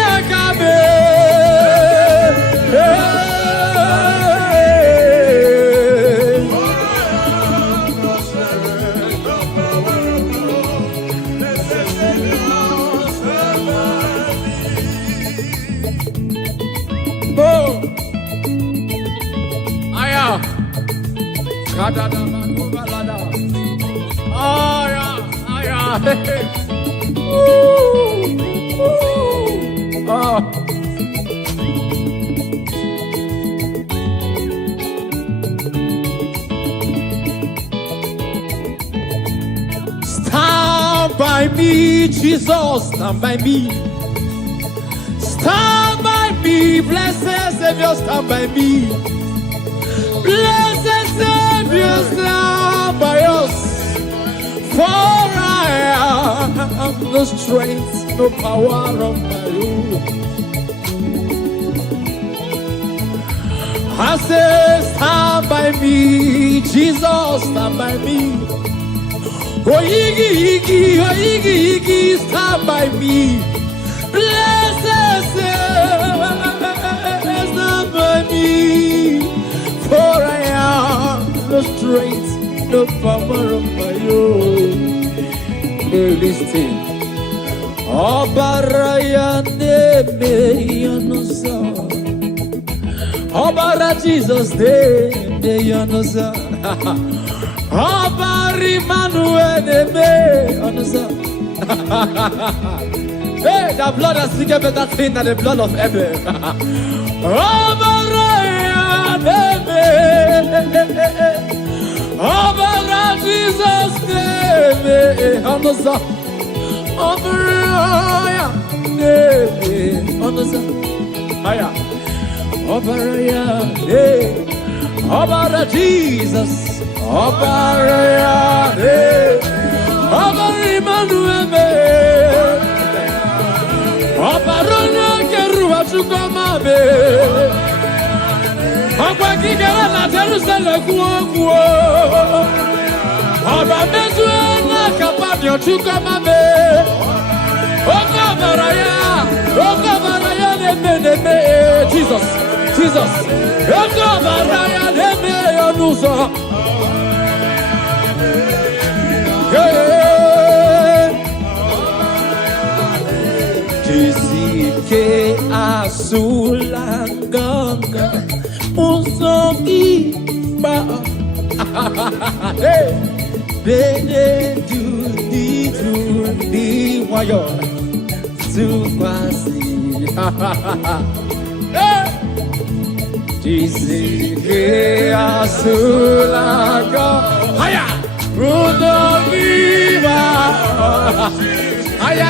Stand by me, Jesus, stand by me. Stand by me, blessed Savior, stand by me. Blessed Savior, stand by us. For I have no strength, no power of my own. I say, stand by me, Jesus, stand by me. Oh, Iggy, stand by me. Blessed Savior, stand by me. For I have no strength, no power of my own. Hey, listen. Obaraya neme yonosa. Obara Jesus neme yonosa. Obari Manuel neme yonosa. Hey, the blood has speaking better thing than the blood of Abel. Obaraya neme. Obara Jesus neme yonosa. Obaraya neme yonosa. Aya. Obaraya neme. Obara Jesus. Obaraya neme. Obara Emmanuel neme. Obarona keruwa chukoma be. Ogwa kigera na Jerusalem kuo. Oba mezwe na kapabyo chukoma be. Okabaraya neme. Jesus. Okabaraya neme yonuso. Jisike asulanganga usoki ba. Bene do di wayo to kwasi. Jisike asulaga haya rudo viva haya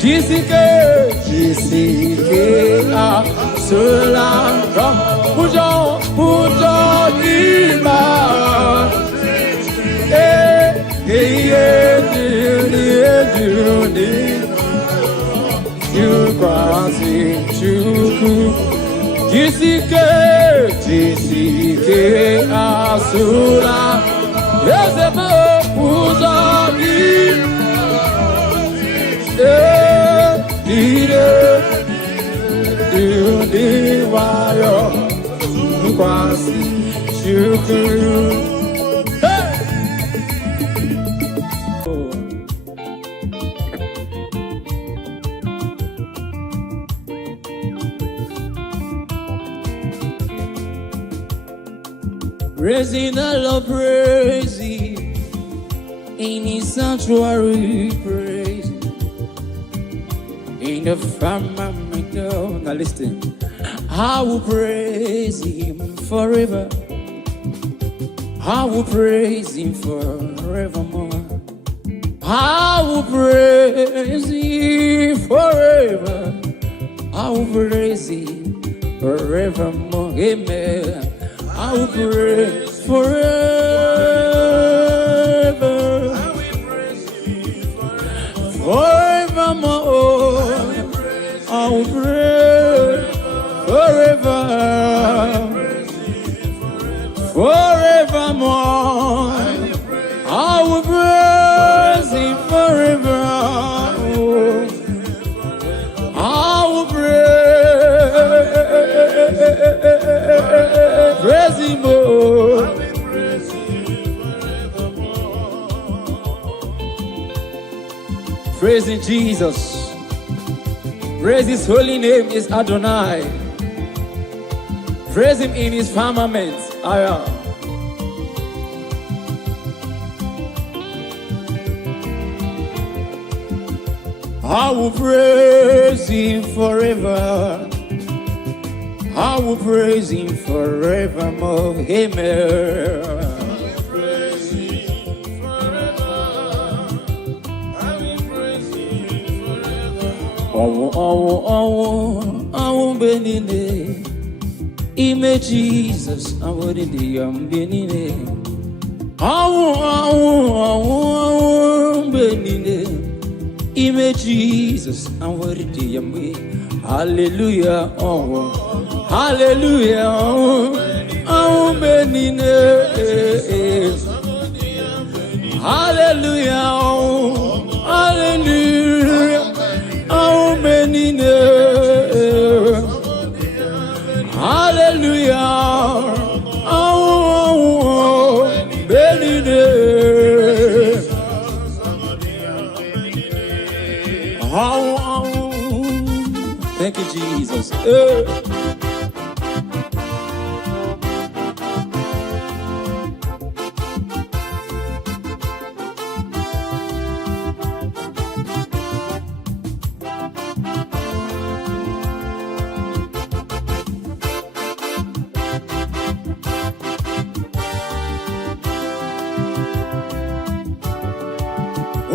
Jisike asulaga pujo viva you crossing chuku Jisike asula Yezebo uzagi wayo crossing chuku Praising the Lord, praising in His sanctuary, praising in the firmament. Now listen, I will praise Him forever. I will praise Him forevermore. I will praise Him forever. I will praise Him forevermore. Amen. I will praise forever. I will praise Him forevermore. I will praise forever. Forevermore. I will praise Him forever. I will praise Him more. Praising Jesus. Praise His holy name is Adonai. Praise Him in His firmament. I will praise Him forever. I will praise Him forevermore. Amen. I will praise Him forever. I will praise Him forever. Oh, benine. Ime Jesus, I will do benine. Oh, benine. Ime Jesus, I will do Hallelujah, oh, hallelujah, oh, benine. Hallelujah, oh, hallelujah, oh, benine. Hallelujah, oh, benine. Thank you, Jesus.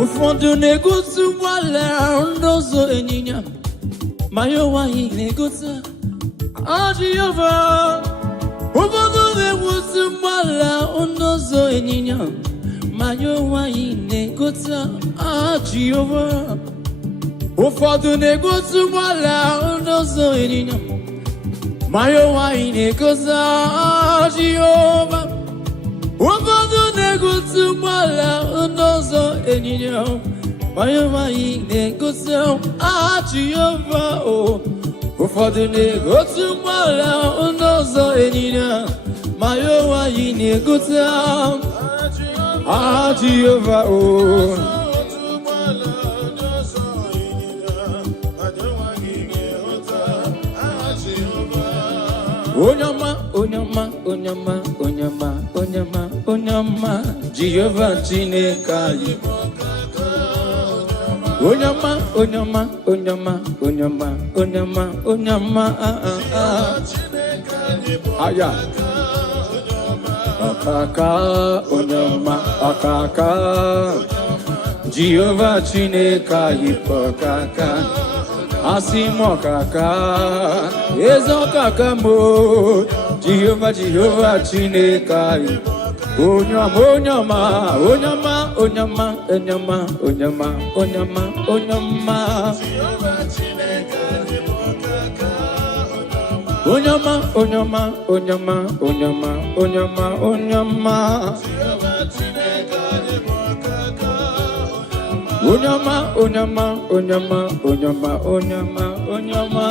Ụfọdụ na-egosi mgbala ndọzọ enyinya ma ya nwaanyị na-egosi Jehova. Ụfọdụ na-egosi mgbala ndọzọ enyinya ma ya nwaanyị na-egosi Jehova. Ụfọdụ na-egosi mgbala ndọzọ enyinya ma ya nwaanyị na-egosi Jehova. Ụfọdụ na-egosi mgbala ndọzọ enyinya ma ya nwaanyị na-egosi Jehova. Ụfọdụ na-egosi mgbala ndọzọ enyinya ma ya nwaanyị na-egosi Jehova. Onyama, onyama, onyama, onyama, onyama, onyama, Jehovah Chineke anyị. Onyama, onyama, onyama, onyama, onyama, onyama, aya. Akaka, onyama, akaka. Jehovah Chineka yipokaka. Asimo kaka. Ezo kaka mo. Jehovah Chineka yipokaka. Onyama, onyama, onyama, onyama, onyama, onyama, onyama, onyama. Onyama, onyama, onyama, onyama, onyama, onyama. Onyama, onyama, onyama, onyama, onyama, onyama.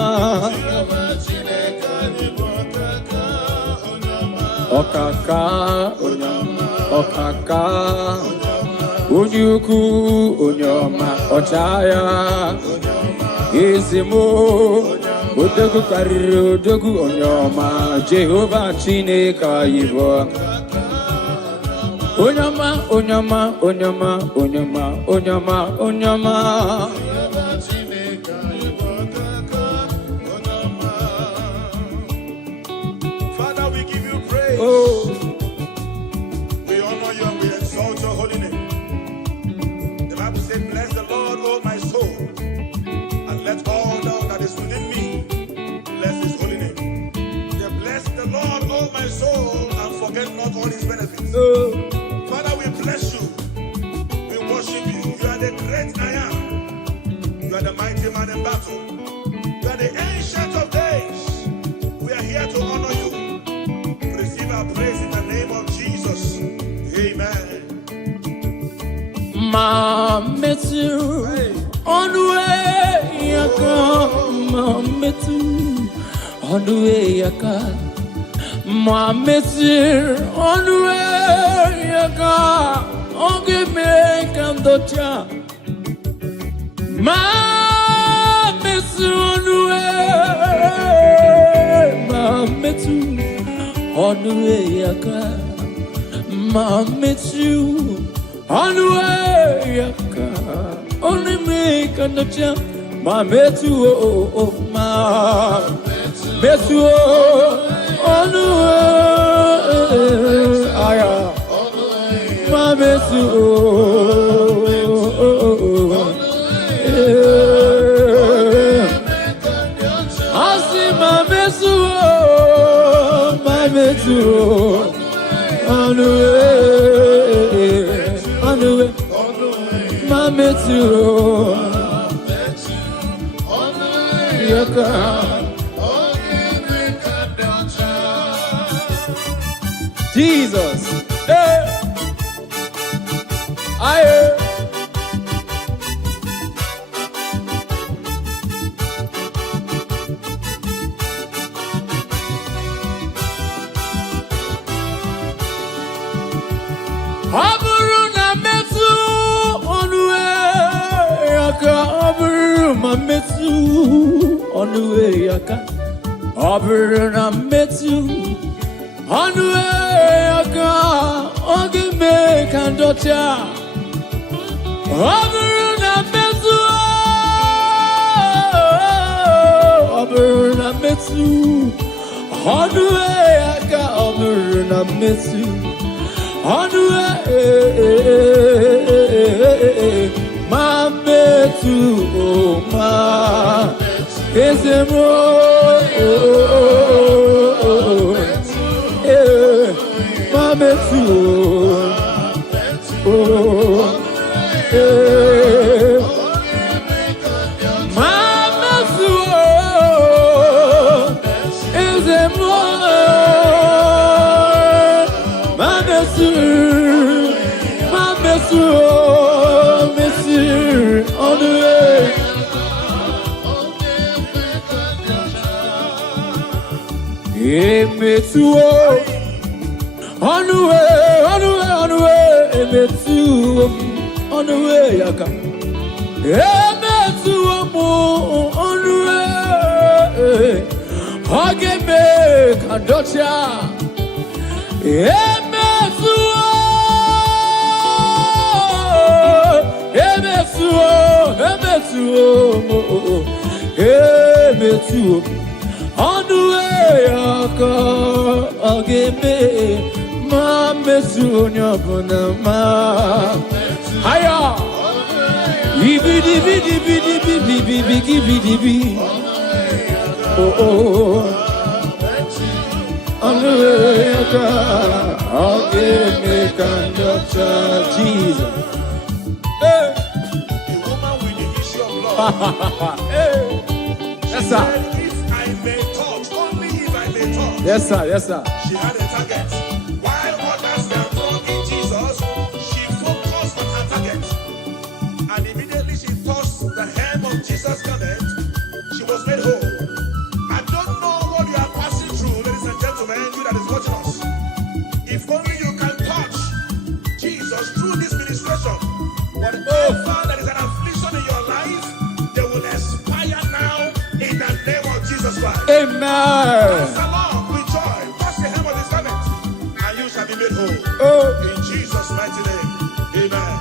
Okaka, onyama, okaka. Unyuku, onyama, ochaya. Izimo, odogu kariru, odogu onyama. Jehovah Chineka yivo. Onyama, onyama, onyama, onyama, onyama, onyama. Father, we give you praise. Oh. We honor you and we exalt your holy name. The Bible says, bless the Lord, O my soul, and let all that is within me bless his holy name. Say, bless the Lord, O my soul, and forget not all his benefits. Father, we bless you. We worship you. You are the great I am. You are the mighty man in battle. You are the ancient of days. We are here to honor you. Receive our praise in the name of Jesus. Amen. Mametu onwe yaka. Mametu onwe yaka. Mametu onwe yaka. Onge me kandocha. Mametu onwe. Mametu onwe yaka. Mametu onwe yaka. Only me kandocha. Mametu oh ma. Metu onwe aya. Mametu asi mametu mametu onwe mametu yaka. Jesus, hey, aye. Aburu na metu onwe yaka. Aburu ma metu onwe yaka. Aburu na metu onwe yaka. Oge me kandocha. Aburu na metu. Aburu na metu onwe yaka. Aburu na metu onwe mametu oh ma. Ezemo mametu oh mametu ezemo mametu mametu monsieur on est emetu onwe emetu onwe yaka. Emetu mo onwe oge me kandocha. Emetu metu on the way ageme ma metu nyabona ma haya ibidi bidi bidi bidi bidi bidi oh on the way ageme conductor Jesus. Hey. Yes, sir. If I may touch, only if I may touch. Yes, sir. Yes, sir. She had a target. While others were following Jesus, she focused on her target. And immediately she touched the hem of Jesus' garment. She was made whole. I don't know what you are passing through, ladies and gentlemen, you that is watching us. If only you can touch Jesus through this ministration, whatever that is an affliction in your life, they will expire now in the name of Jesus Christ. Amen. Dance along with joy, touch the hem of his garment, and you shall be made whole. Oh. In Jesus' mighty name, amen.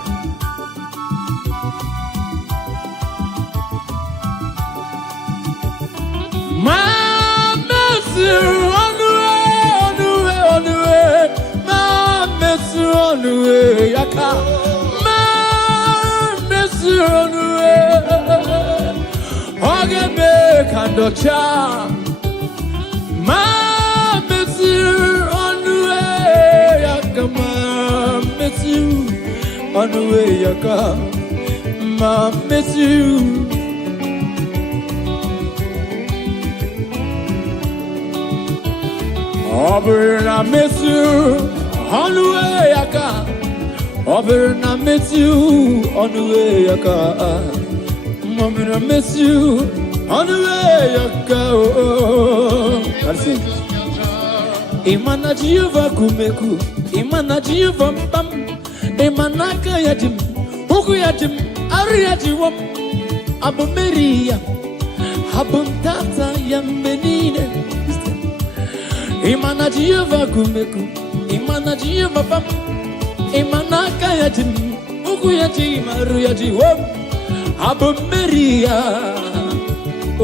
My mercy on the way, my mercy on the way, yaka. My mercy on the way, agame kandocha. My mercy on the way, yaka. My mercy on the way, yaka. My mercy. Oberna miss you on the way I can. Oberna miss you on the way I can. Oberna miss you on the way I can. That's it. Imana Jehovah kumeku, Imana Jehovah pam, Imana kayajim, Ukuyajim, Ariajiwam, Abumeria, Abuntata Yamenine. Imana Jehovah kumeku, Imana Jehovah pam, Imana kayajim, Ukuyajim, Ariajiwam, Abumeria. Oh,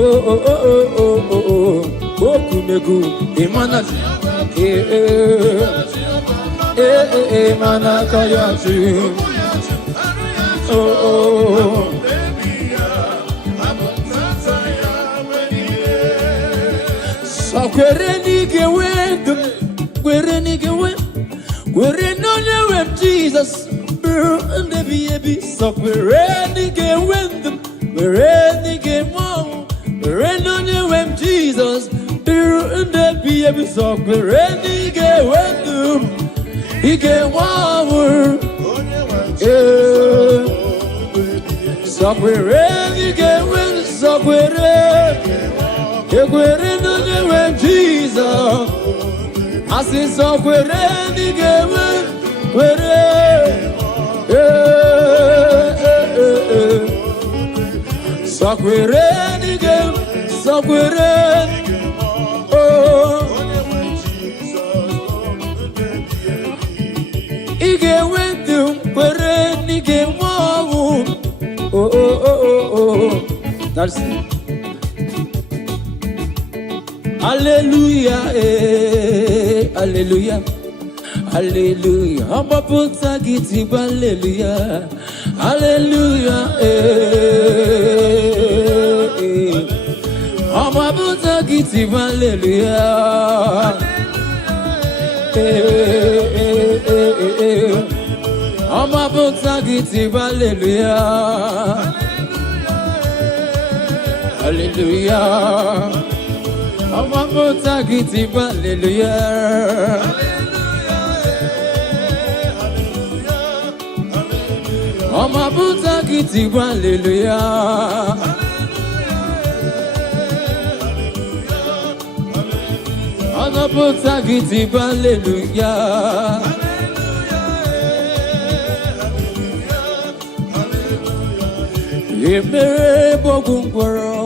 kumeku, Imana Imana kayajim, oh. So kwereni gewendum, kwereni no Jesus, and the baby. So kwereni gewendum, kwereni gewom, kwereni Jesus, and the baby. So kwereni gewendum, igewom, so kwereni gewendum, so kwereni. When Jesus, I see so quereni gewen, so quereni gewen, so quereni, oh, ige went to quereni gewen, oh, that's it. Hallelujah, hallelujah, hallelujah. I'm a puta giti, hallelujah, hallelujah, I'm a puta giti, hallelujah, I'm a puta giti, hallelujah, hallelujah. I'm a botagiti, hallelujah. I'm a botagiti, hallelujah. I'm a botagiti, hallelujah. Ekpere bogungoro.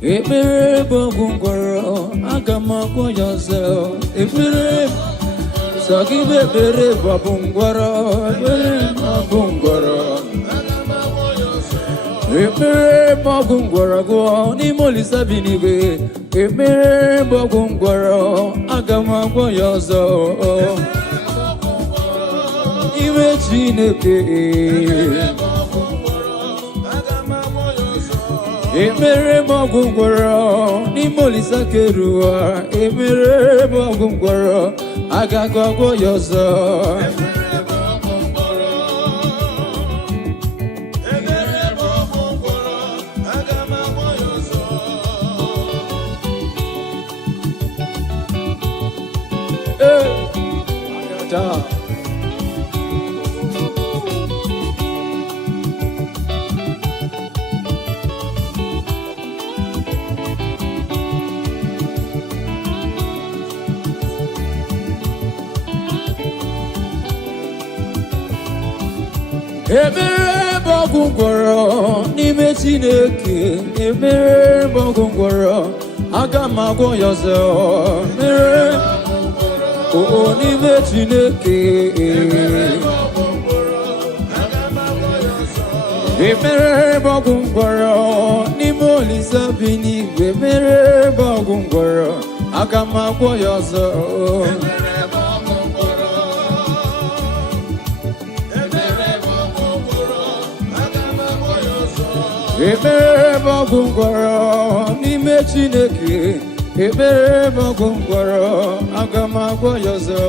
Ekpere bogungoro, agama yourself. Ekpere, so give ekpere bogungoro, ekpere bogungoro. Ekpere magungwarago ni molisa binigwe. Ekpere magungwaro agama yozo. Iwe Chineke. Ekpere magungwaro ni molisa kerua. Ekpere magungwaro agama yozo. Ekpere magungwaro n'ime Chineke. Ekpere magungwaro aga m agwọ ya ọzọ. Ekpere n'ime Chineke. Ekpere magungwaro n'ime Olisa bi n'igwe. Ekpere magungwaro aga m agwọ ya ọzọ. Ekpere magungwaro n'ime Chineke. Ekpere magungwaro aga m agwọ ya ọzọ.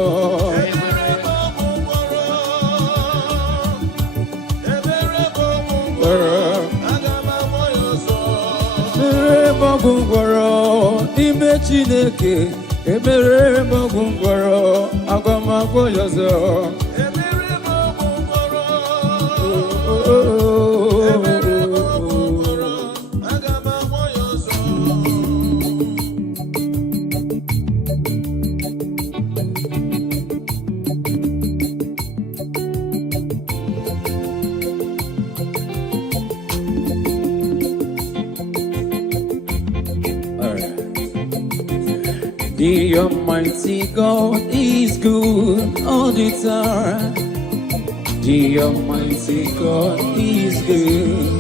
Ekpere magungwaro n'ime Chineke. Ekpere magungwaro aga m agwọ ya ọzọ. The Almighty God is good all the time. The Almighty God is good.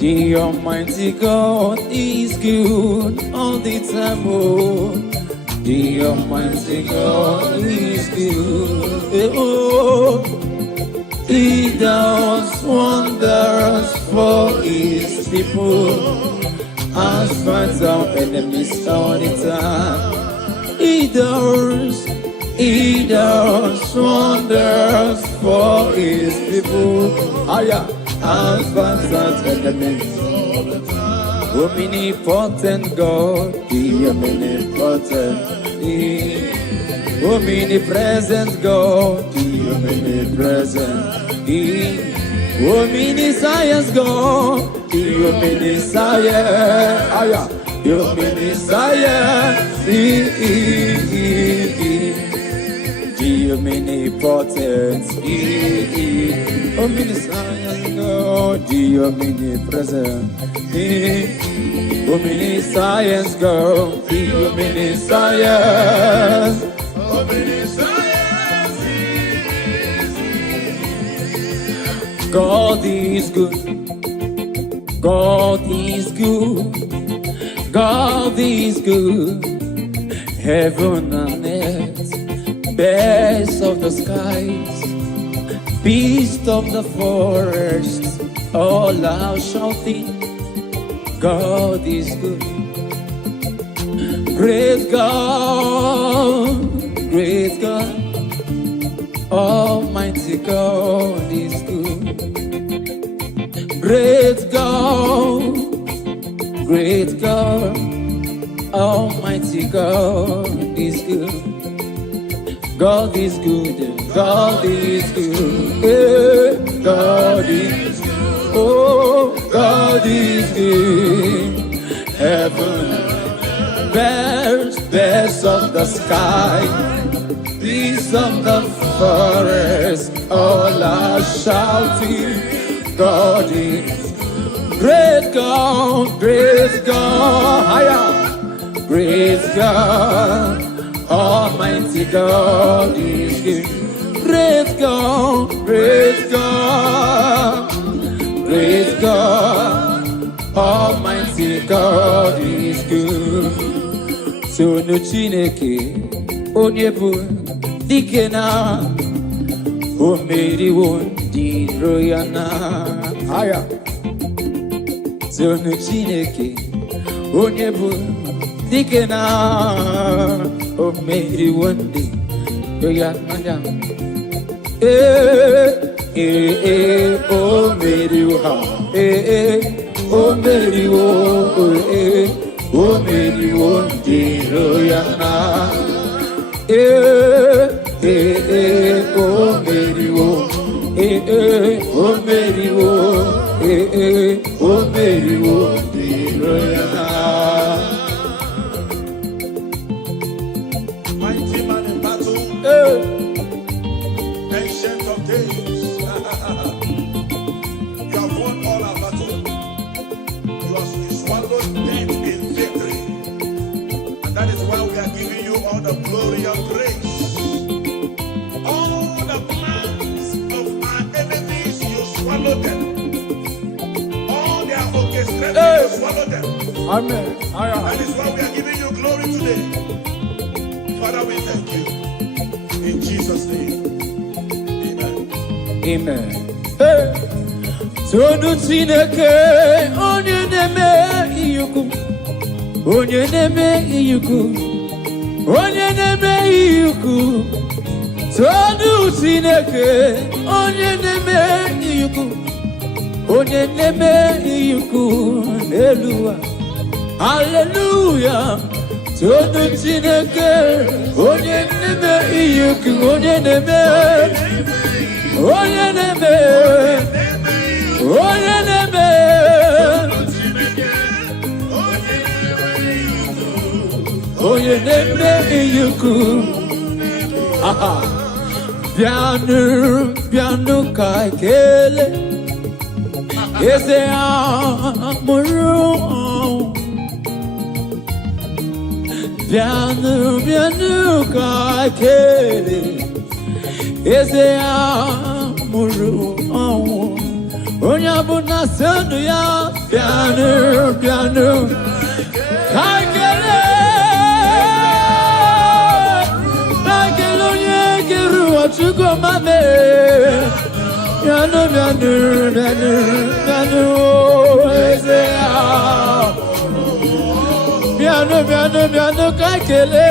The Almighty God is good all the time. Oh, the Almighty God is good. Oh, He does wonders for His people. And fights our enemies all the time. He does wonders for His people. And fights our enemies all the time. Omnipotent God, the omnipotent, the omnipresent God, the omnipresent, the omniscience God. The Messiah, the Messiah, the omnipotent, the omniscient God, the omnipresent, the omniscience God, the omniscience, God is good. God is good, God is good, heaven and earth, birds of the skies, beasts of the forest, all are shouting, God is good. Great God, Almighty God is good. Great God, Almighty God is good. God is good, God is good, God is good, oh, God is good. Heaven, birds of the sky, beasts of the forest, all are shouting, God is great God, higher, great God, Almighty God is good. Great God, God is good. So no Chineke, Onyebu, Dikena, O Mary won di Royana. Aya. So no Chineke, Onyebu, Dikena, O Mary won di Royana. O Mary, O Mary, O Mary, O Diroyana. O Mary, O Mary, O Mary, O Diroyana. Mighty man in battle, ancient of days. You have won all our battle. You have swallowed death in victory. And that is why we are giving you all the glory and grace. All the plans of our enemies, you swallow them. All their orchestrations, you swallow them. Amen. That is why we are giving you glory today. Father, we thank you. In Jesus' name. Amen. Hey. So no Chineke, onye neme iyuku, onye neme iyuku, onye neme iyuku. So no Chineke, onye neme iyuku, onye neme iyuku. Hallelujah, hallelujah. So no Chineke, onye neme iyuku, onye neme. Onye neme, onye neme, onye neme iyuku. Aha, bianu kakele, eze amuru. Bianu kakele. Eze amuru onya buna senu ya piano kagele onye geru otugo mame piano eze piano kagele.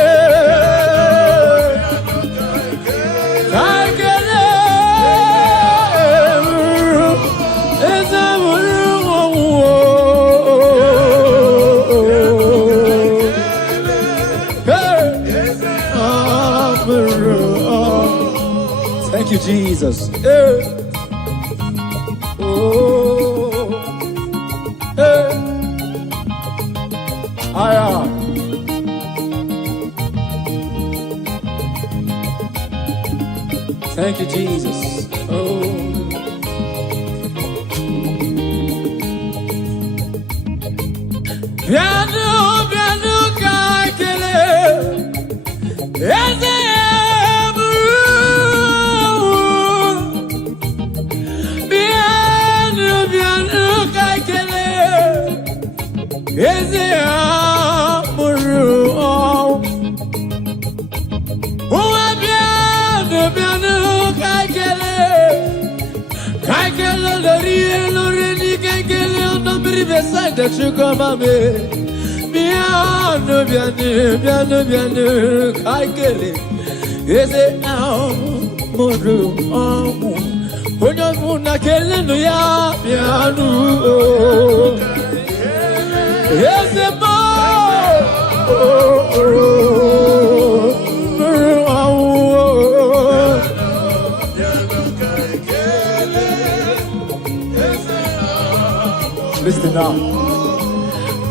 Thank you, Jesus. Thank you, Jesus. Piano kakele, eze piano kakele, eze amuru. Piano kakele, lori ni kakele, no bri beside the sugar mame. Piano kakele, eze amuru. Onye muna kele no ya piano. Eze mo. Listen now.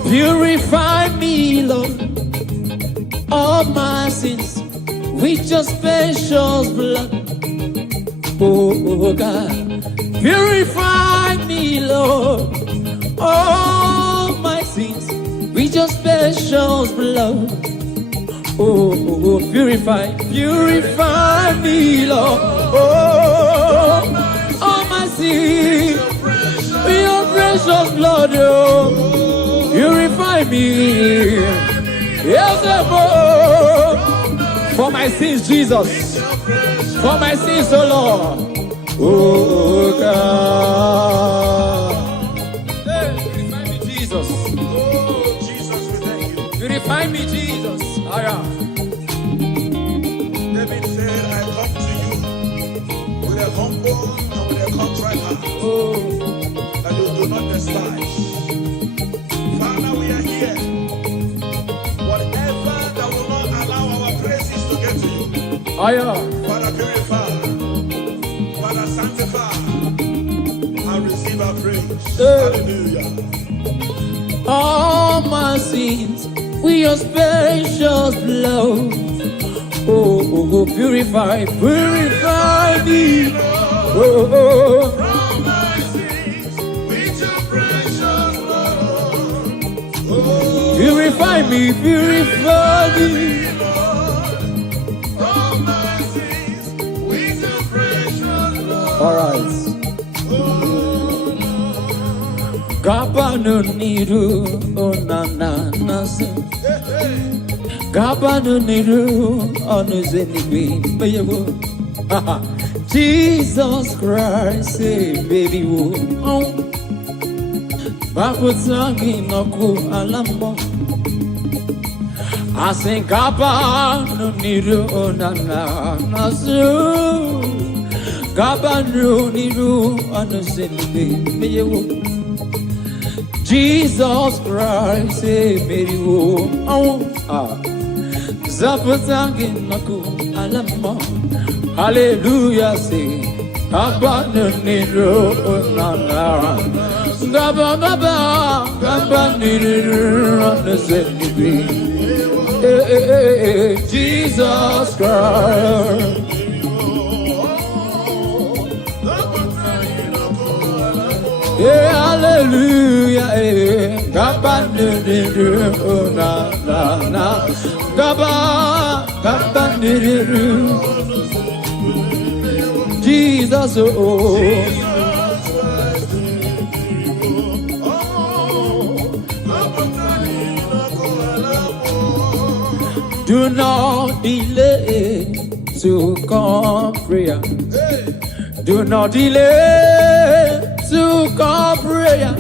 Purify me, Lord, all my sins with your precious blood. Oh God, purify me, Lord, all my sins with your precious blood. Oh, purify me, Lord, all my sins with your precious blood. Oh, me. Yes, more. For my sins, Jesus. For my sins, oh Lord. Oh God. Hey, purify me, Jesus. Oh, Jesus, we thank you. Purify me, Jesus. David said, I come to you with a humble and with a contrite heart, that you do not despise. Father, we are here. Whatever that will not allow our praises to get to you, Father, purify, Father, sanctify, and receive our praise. Hallelujah. All my sins with your precious blood. Oh, purify me. Oh, From my sins with your precious blood. purify me. From my sins with your precious blood. All right. Gabano niru onanase. Gabano niru onuzenibi. Jesus Christ, baby, oh. Babutangi noku alamo. I sing Gabano niru onanase. Gabano niru onuzenibi. Jesus Christ, baby, oh. Zaputangi naku alamo. Hallelujah, say, Abanuniru nana. Gabanuniru on the Zenibi. Jesus Christ. Hallelujah, Gabanuniru nana. Gabanuniru. Jesus, oh, do not delay to come prayer. Do not delay to come prayer.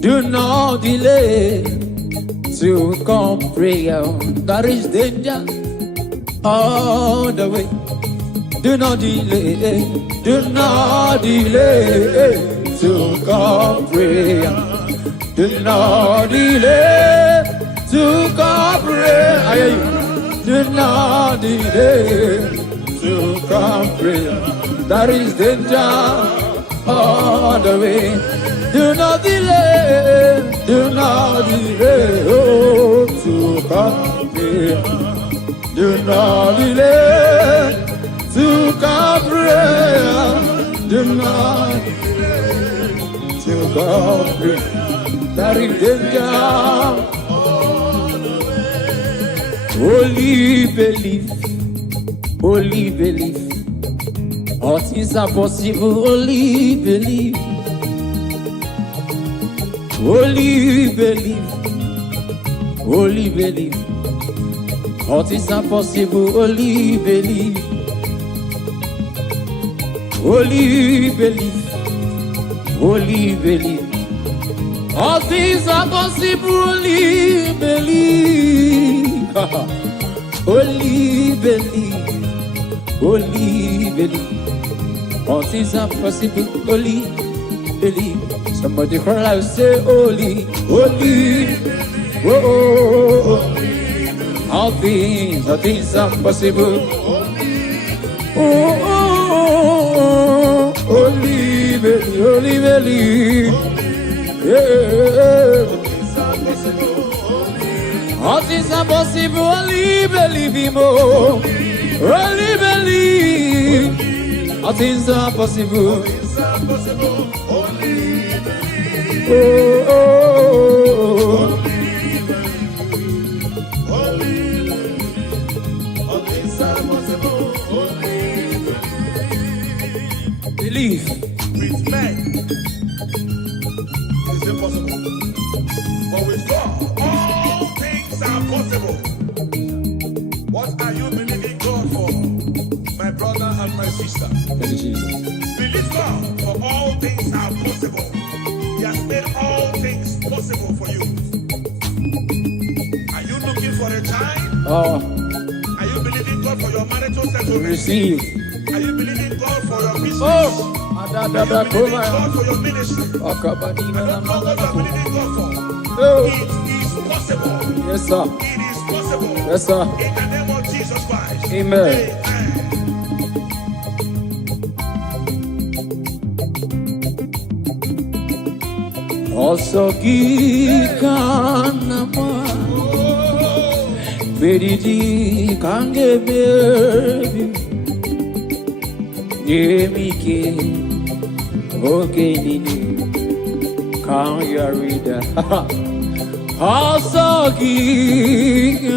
Do not delay to come prayer. There is danger all the way. Do not delay to come prayer. Do not delay to come prayer. Do not delay to come prayer. There is danger all the way. Do not delay oh, to come prayer. Do not delay to come prayer, do not to come prayer. That is danger. Only believe. All things are possible. Only believe. All things are possible. Only believe. Only believe. All things are possible. Only believe. Only believe. All things are possible. Only believe. Somebody cry out, say holy. Oh. All things are possible. Oh. Only believe. Yeah. All things are possible. Only believe him. Only believe. All things are possible. Oh. Believe. With men, it is impossible. But with God, Thank you, Jesus. Believe God, for all things are possible. He has made all things possible for you. Are you looking for a child? Oh, Are you believing God for your marital settlement? receive. Are you believing God for your business? Oh, Are you believing God for your ministry? I don't know what you are believing God for. Oh. It is possible. Yes, sir. It is possible. Yes, sir. In the name of Jesus Christ. Amen. Also gikanama Beridi kange baby Yemike Ogenini Kan yarida Also gikanama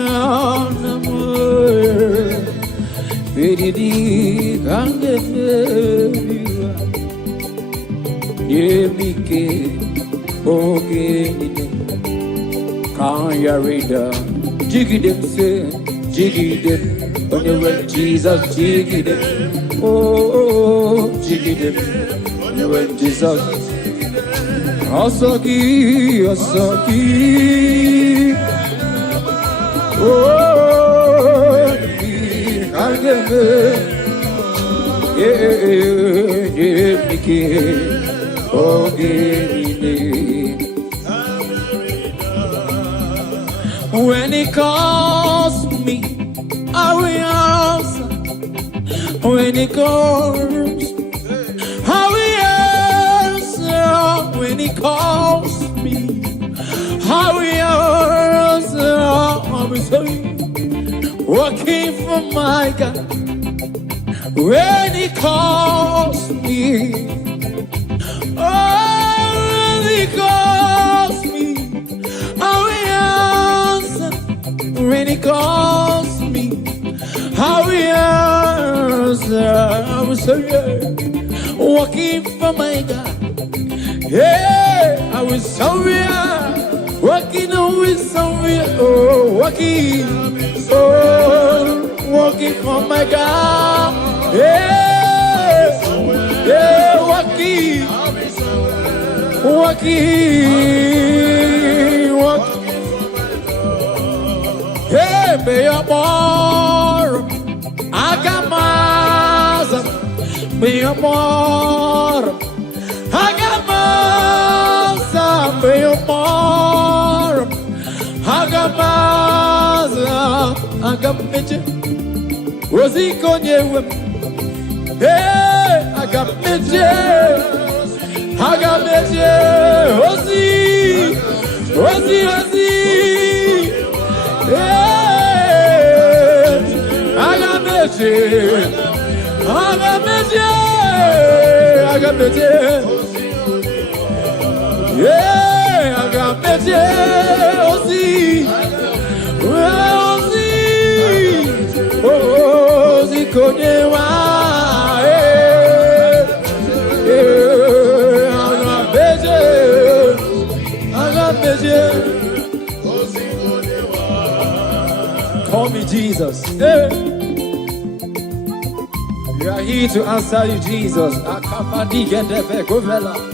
Beridi kange baby Yemike Okay, can't you read jiggy them say, jiggy them, when you went Jesus, jiggy them. Oh, jiggy them, when you went Jesus. Asaki, Asaki. Oh, can't get me. Yeah, Mickey. Okay. When he calls me, I will answer. When he calls, I will answer. When he calls me, I will answer. I will say, working for my God. When he calls me, oh, when he calls me, I will answer. When he calls me, I will answer. I will say, yeah, walking for my God. Yeah, I will say, yeah, walking with somewhere. Oh, walking, oh, walking for my God. Yeah, yeah, walking, walking, walking. Hey, be your more. Agamaza, be your more. Agamaza, be your more. Agamaza, agamaje. Rosi konye wem. Hey, agamaje. Agamaje, Rosi, Rosi, Rosi. Yeah, agamaje, agamaje, agamaje. Yeah, agamaje, Rosi, Rosi, Rosi konewa. Call me Jesus. Hey. We are here to answer you, Jesus. Acppb ekepereufumaspiritualsongs.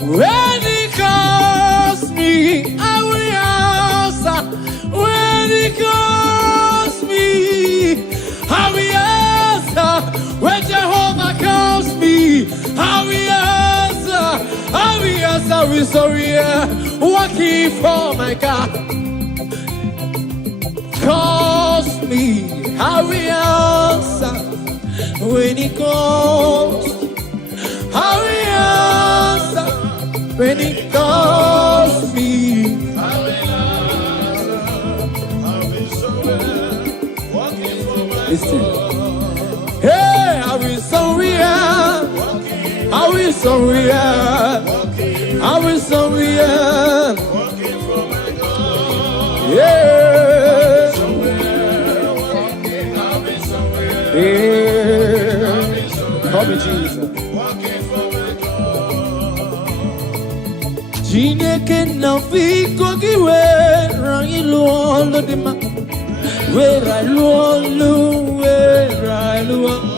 When he calls me, I will answer. When he calls me, I will answer. When Jehovah calls me, I will answer. I will answer with sorry, working for my God. Calls me, I will answer. When he calls, I will answer. When he calls me, I will answer. Listen. Hey, I will surrender. I will surrender. I will surrender. Yeah. Yeah. Call me Jesus. Chineke na biko gị were ilu ọlụ dị mma, were ilu ọlụ, were ilu ọlụ.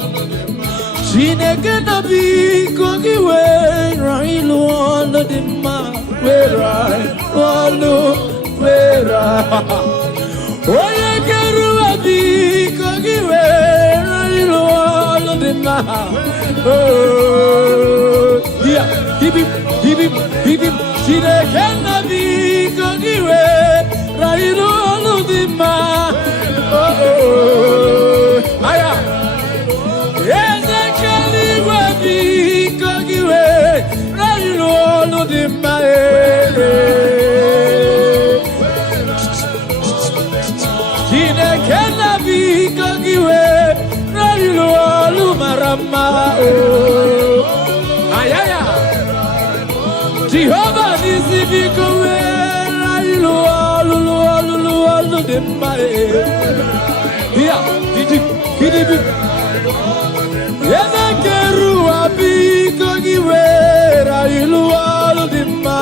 Chineke na biko gị were ilu ọlụ dị mma, were ilu ọlụ, were. Onye kere ụwa biko gị were ilu ọlụ dị mma. Yeah, give him. Chineke na biko gị were ilu ọlụ dị mma. Aya. Eze kere igwe biko gị were ilu ọlụ dị mma. Chineke na biko gị were ilu ọlụ mara mma. Ayaya. Jehovah nisi biko were ilu ọlụ dị mma. Yeah, did Eze kere ụwa biko gị were ilu ọlụ dị mma.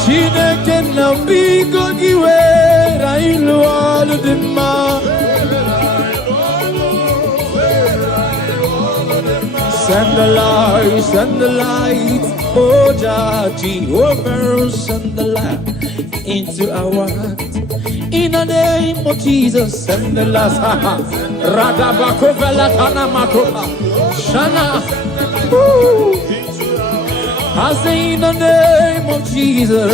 Chineke na biko gị were ilu ọlụ dị mma. Send the light, oh Jehovah, send the light into our heart. In the name of Jesus, send the light. Radabakovela Tanamakopa, Shana. I say in the name of Jesus,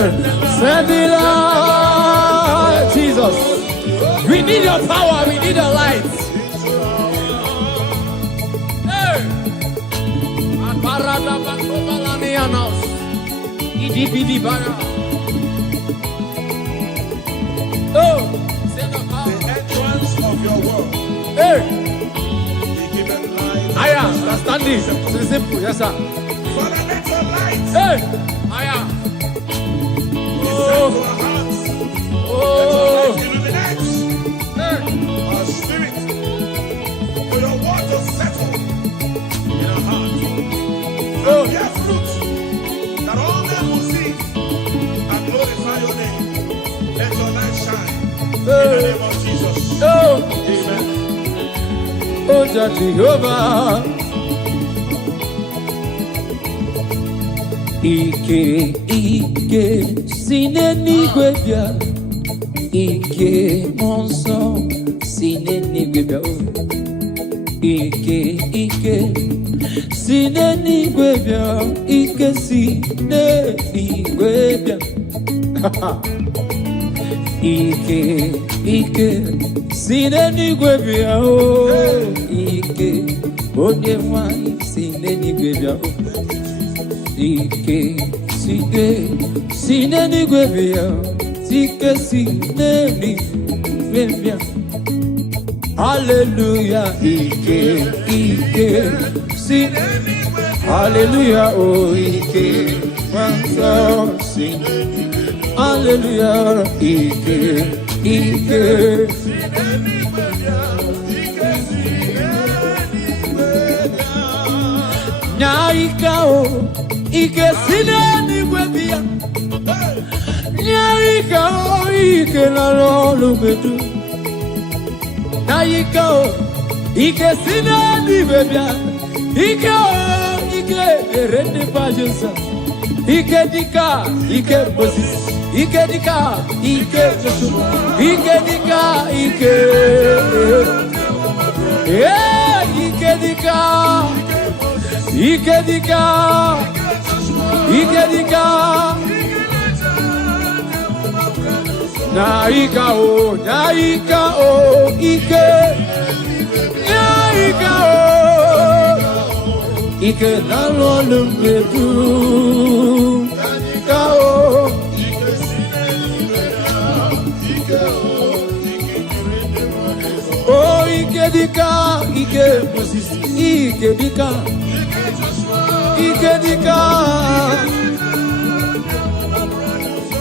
send the light. Jesus, we need your power, we need your light. Oh, the entrance of your word. Hey, Light. I am standing. It's simple, yes sir. Father, let your light Hey, I am. descend to our hearts. Oh, Illuminate hey, our spirit for your word to settle in our hearts. oh, Bear fruit that all men will see and glorify your name. Let your light shine in the hey, name of Jesus. oh, Amen. oh, Jehovah. Ike, sinenigwe bịa. Ike mọnsọ, sinenigwe bịa. Ike, sinenigwe bịa. Ike sinenigwe bịa. Ike, sinenigwe bịa. Ike, onye nwanyị sinenigwe bịa. Ike, sinenigwe bịa. Ike sinenigwe bịa. Hallelujah, Ike, hallelujah, oh Ike, hallelujah, Ike. Nyaika o, Ike sinenigwe bịa. Nyaika o, Ike na lolu bedu. Nyaika o, Ike sinenigwe bịa. Ike o, Ike erende pajosa. Ike dika, Ike Moses. Ike dika, Ike Joshua. Ike dika, Ike. Yeah, Ike dika. Ike dika. Ike dika. Naika o, Ike. Naika o. Ike na lolu medu. Naika o. Oh, Ike dika, Ike Moses. Ike dika. Ike dika.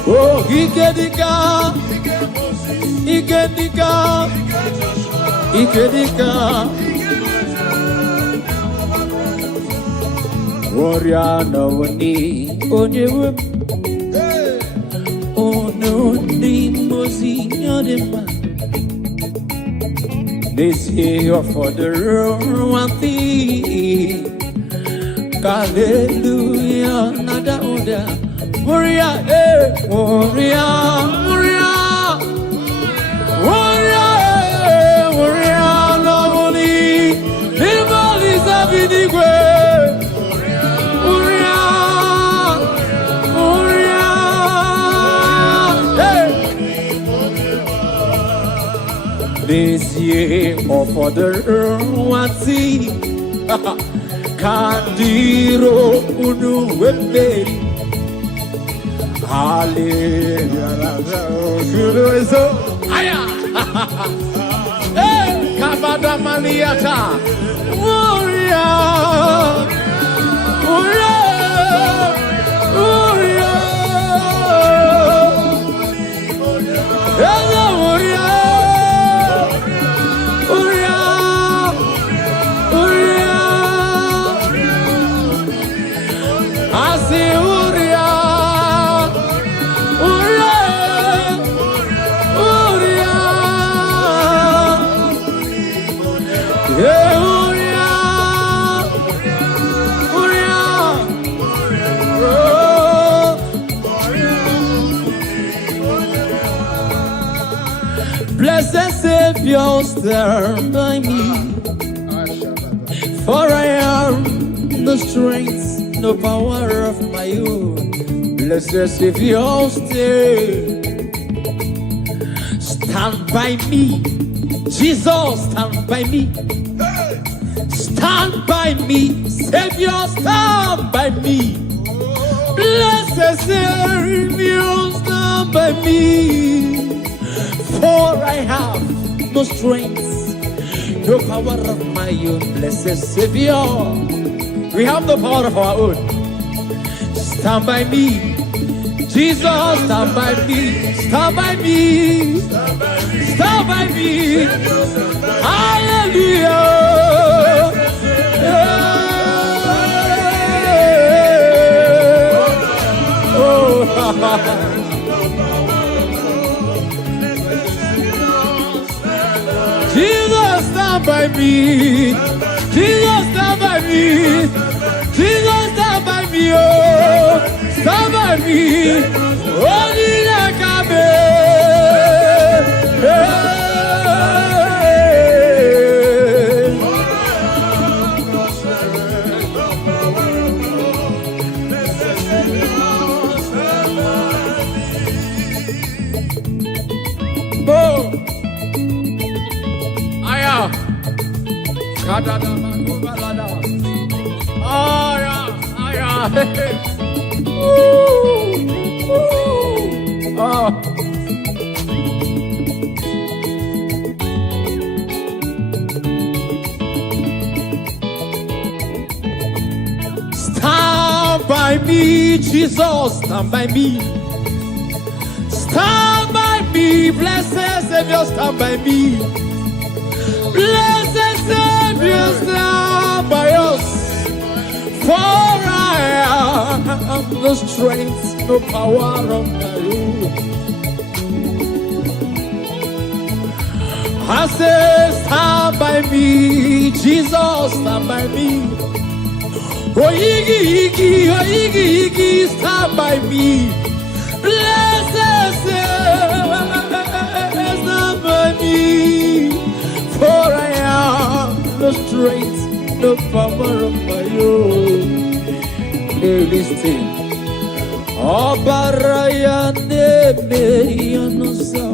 Oh, Ike dika. Ike dika. Ike dika. Oriana wani onyewe ono ni mozi nyodema. This year for the one thing. Hallelujah, nada oda. Moria, Moria, Moria, Moria, Moria, lovely. Everybody is happy the way. Moria, Moria, hey. This year for the one thing. Kandiro unu wemberi. Hallelujah. Aya. Hey, Kabada Maniata. Warrior. Warrior. Warrior. Hello, warrior. Blessed Savior, stand by me, for I am the strength, no power of my own. Blessed Savior, stand by me. Jesus, stand by me. Stand by me. Savior, stand by me. Blessed Savior, stand by me. For I have no strength, no power of my own. Blessed Savior, we have the power of our own. Stand by me. Jesus, stand by me. Stand by me. Stand by me. Hallelujah. Jesus, stand by me. Jesus, stand by me. Jesus, stand by me. Oh, stand by me. Only Stand by me, Jesus, stand by me. Stand by me, blessed Savior, stand by me. Blessed Savior, stand by us. For I have no strength, no power of my own. I say, stand by me, Jesus, stand by me. Oh, Iggy, stand by me. Blessed Savior, stand by me. For I have no strength, no power of my own. Hey, listen. Obaraya nebe yonosa.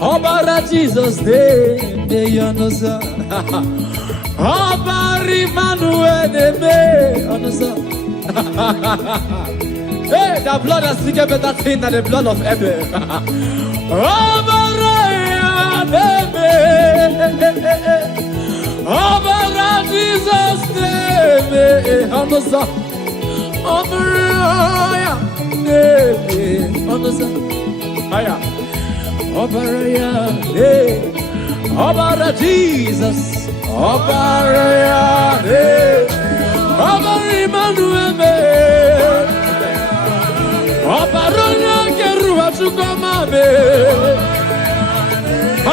Obara Jesus nebe yonosa. Obari Manuel nebe yonosa. Hey, the blood has speaking better thing than the blood of Abel. Obaraya nebe. Obara Jesus nebe yonosa. Obaraya nebe yonosa. Aya. Obaraya nebe. Obara Jesus. Obaraya nebe. Ọbara Emmanuel me. Ọbara onye keruwa Chukwuma me.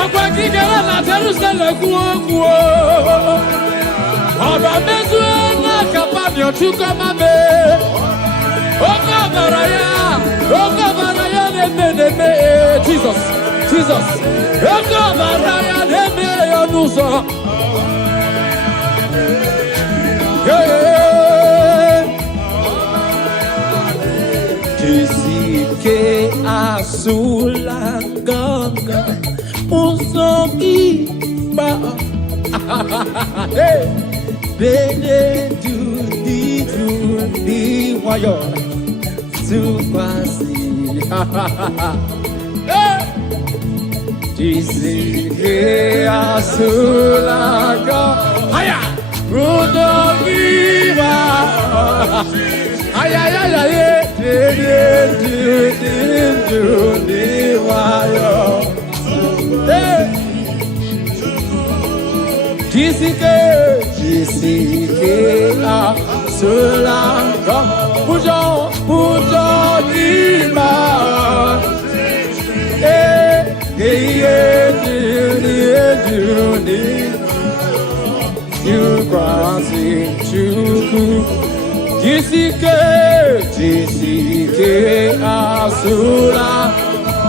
Ọkwa kikere na Jerusalem kwuo. Ọba mezue na Kapanio Chukwuma me. Ọbara ya na-eme Jesus. Ọbara ya na-eme ya n'ụzọ. Jisike asula ganga uzogi ba bene di wayo supasi Jisike asula ganga haya uzogi ba haya Jisike Sulanga Pujo Dima You crossing Chuku Jisike Asula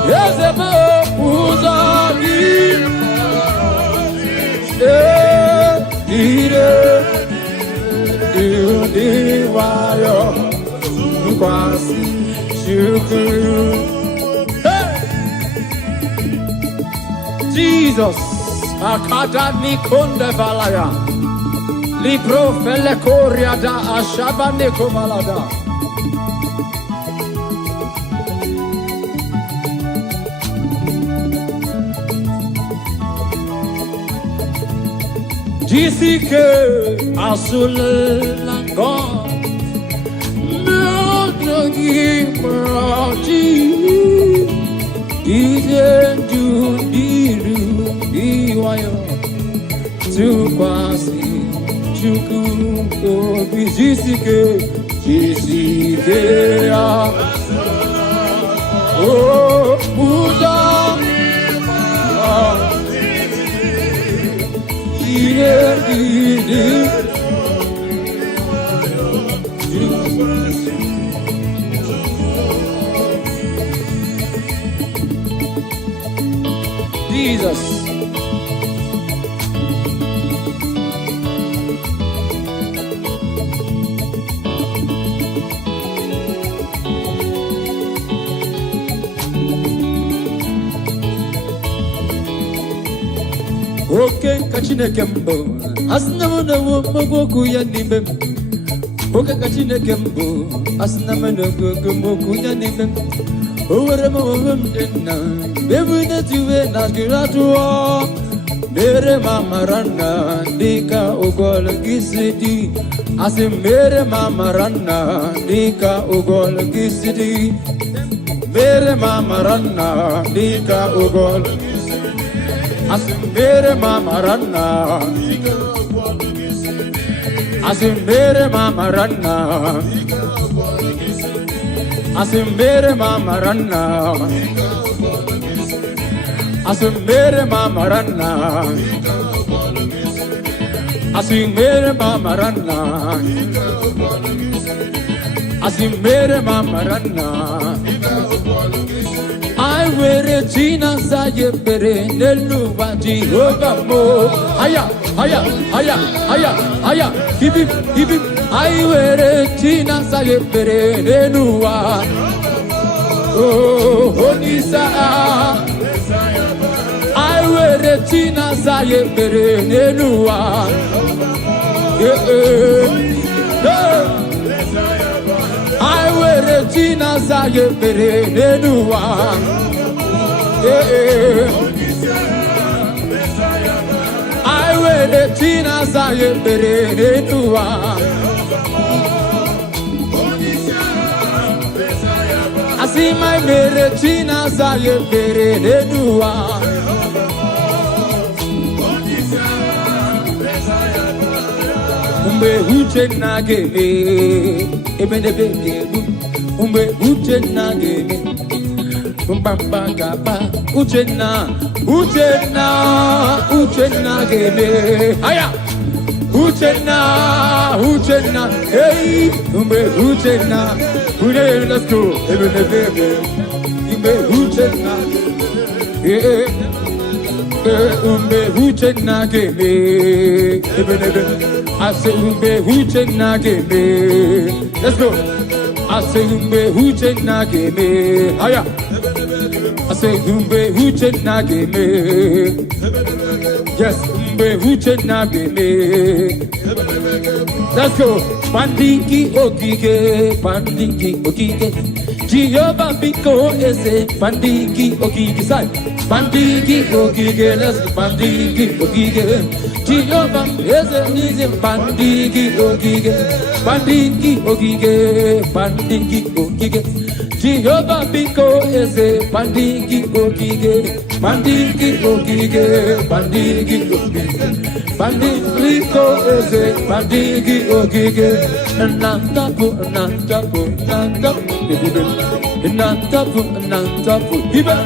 Yezebo Uzagi Wayo Kwasi Shukuru Jesus Akada Nikonde Valaya Libro Fele Korea da Ashaba Nikomalada Jisike Asulango Myogi Maraji Izenju Diru Iwayo Tukwasi Chuku Jisike Oh Buddha Jesus Okay, kachine kembo. Asnamana mogoku yanimbe. Okay, kachine kembo. Asnamana mogoku yanimbe. Owere mo wemdena. Bebu na tuwe na kiratuwa. Mere mama rana dika ogol gisidi. Ase mere mama rana dika ogol gisidi. Mere mama rana dika ogol Asimbere mama rana Asimbere mama rana Asimbere mama rana Asimbere mama rana Asimbere mama rana Asimbere mama rana I wear a China Sayepere, Neluba Jihogamo. Haya, keep it. I wear a China Sayepere, Nelua. Oh, Honisa. I wear a China Sayepere, Nelua. I wear a China Sayepere, Nelua. I wear a China Sayepere, Nelua. I see my mere China Sayepere, Nelua. umbe uche na geme ebenebe gemu umbe uche na geme mbamba gaba uche na geme aya uche na hey umbe uche na let's go ebenebe umbe uche na umbe uche na geme ebenebe I say umbe uche na geme let's go I say umbe uche na geme aya I say umbe uche na geme yes umbe uche na geme let's go pandiki okike Jehovah biko ese pandiki okike sai pandiki okike let's pandiki okike Jehovah ese pandiki okike Jehovah biko ese pandiki okike Pandiko ese pandiki okike nantapu hiba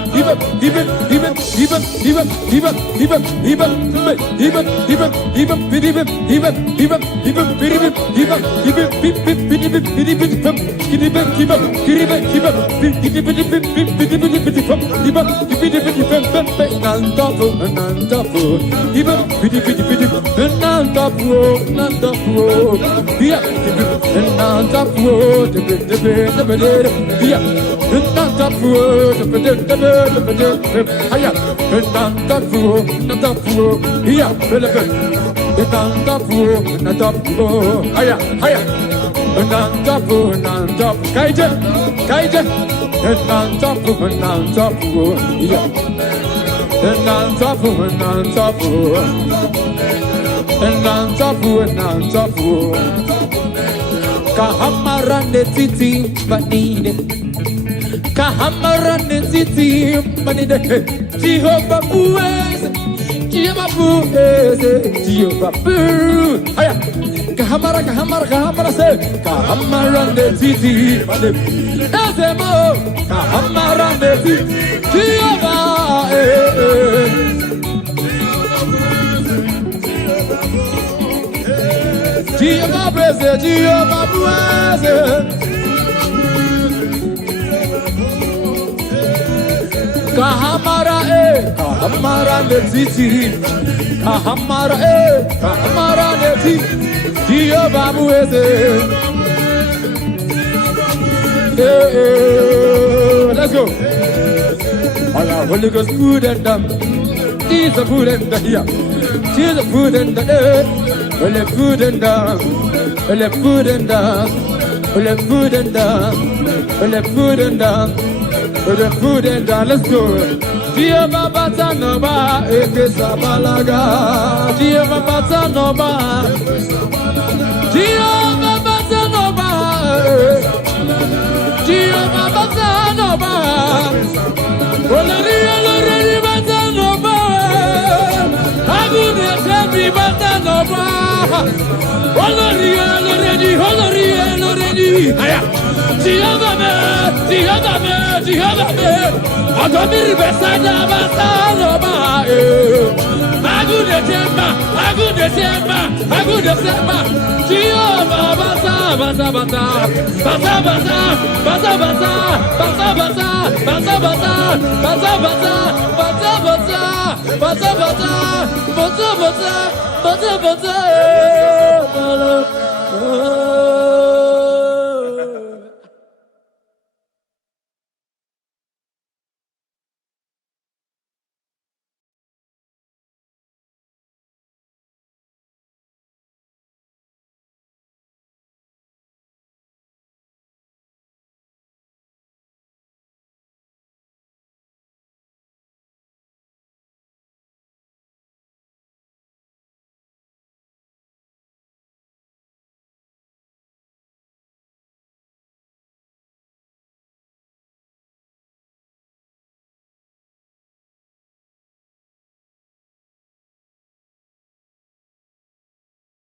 Kahamarane titi banide Jehovah bueze Jehovah bu aya kahamara se kahamarane titi banide Ezemo kahamarane titi Jehovah Jehovah bueze Kahamara netiti Kahamara netiti Jehovah bueze let's go all our Holy Ghost food and Jesus food and here Jesus food and Holy food and Holy food and Holy food and Holy food and the food and let's go. Jehovah Batanova, Ekesabalaga. Jehovah Batanova, Jehovah Batanova, Jehovah Batanova. Olori Batanova, Agune Sebi Batanova. Olori. Aya. Jehovah me. Adomiri besada basanova. Agune temba. Jehovah basa. Basa.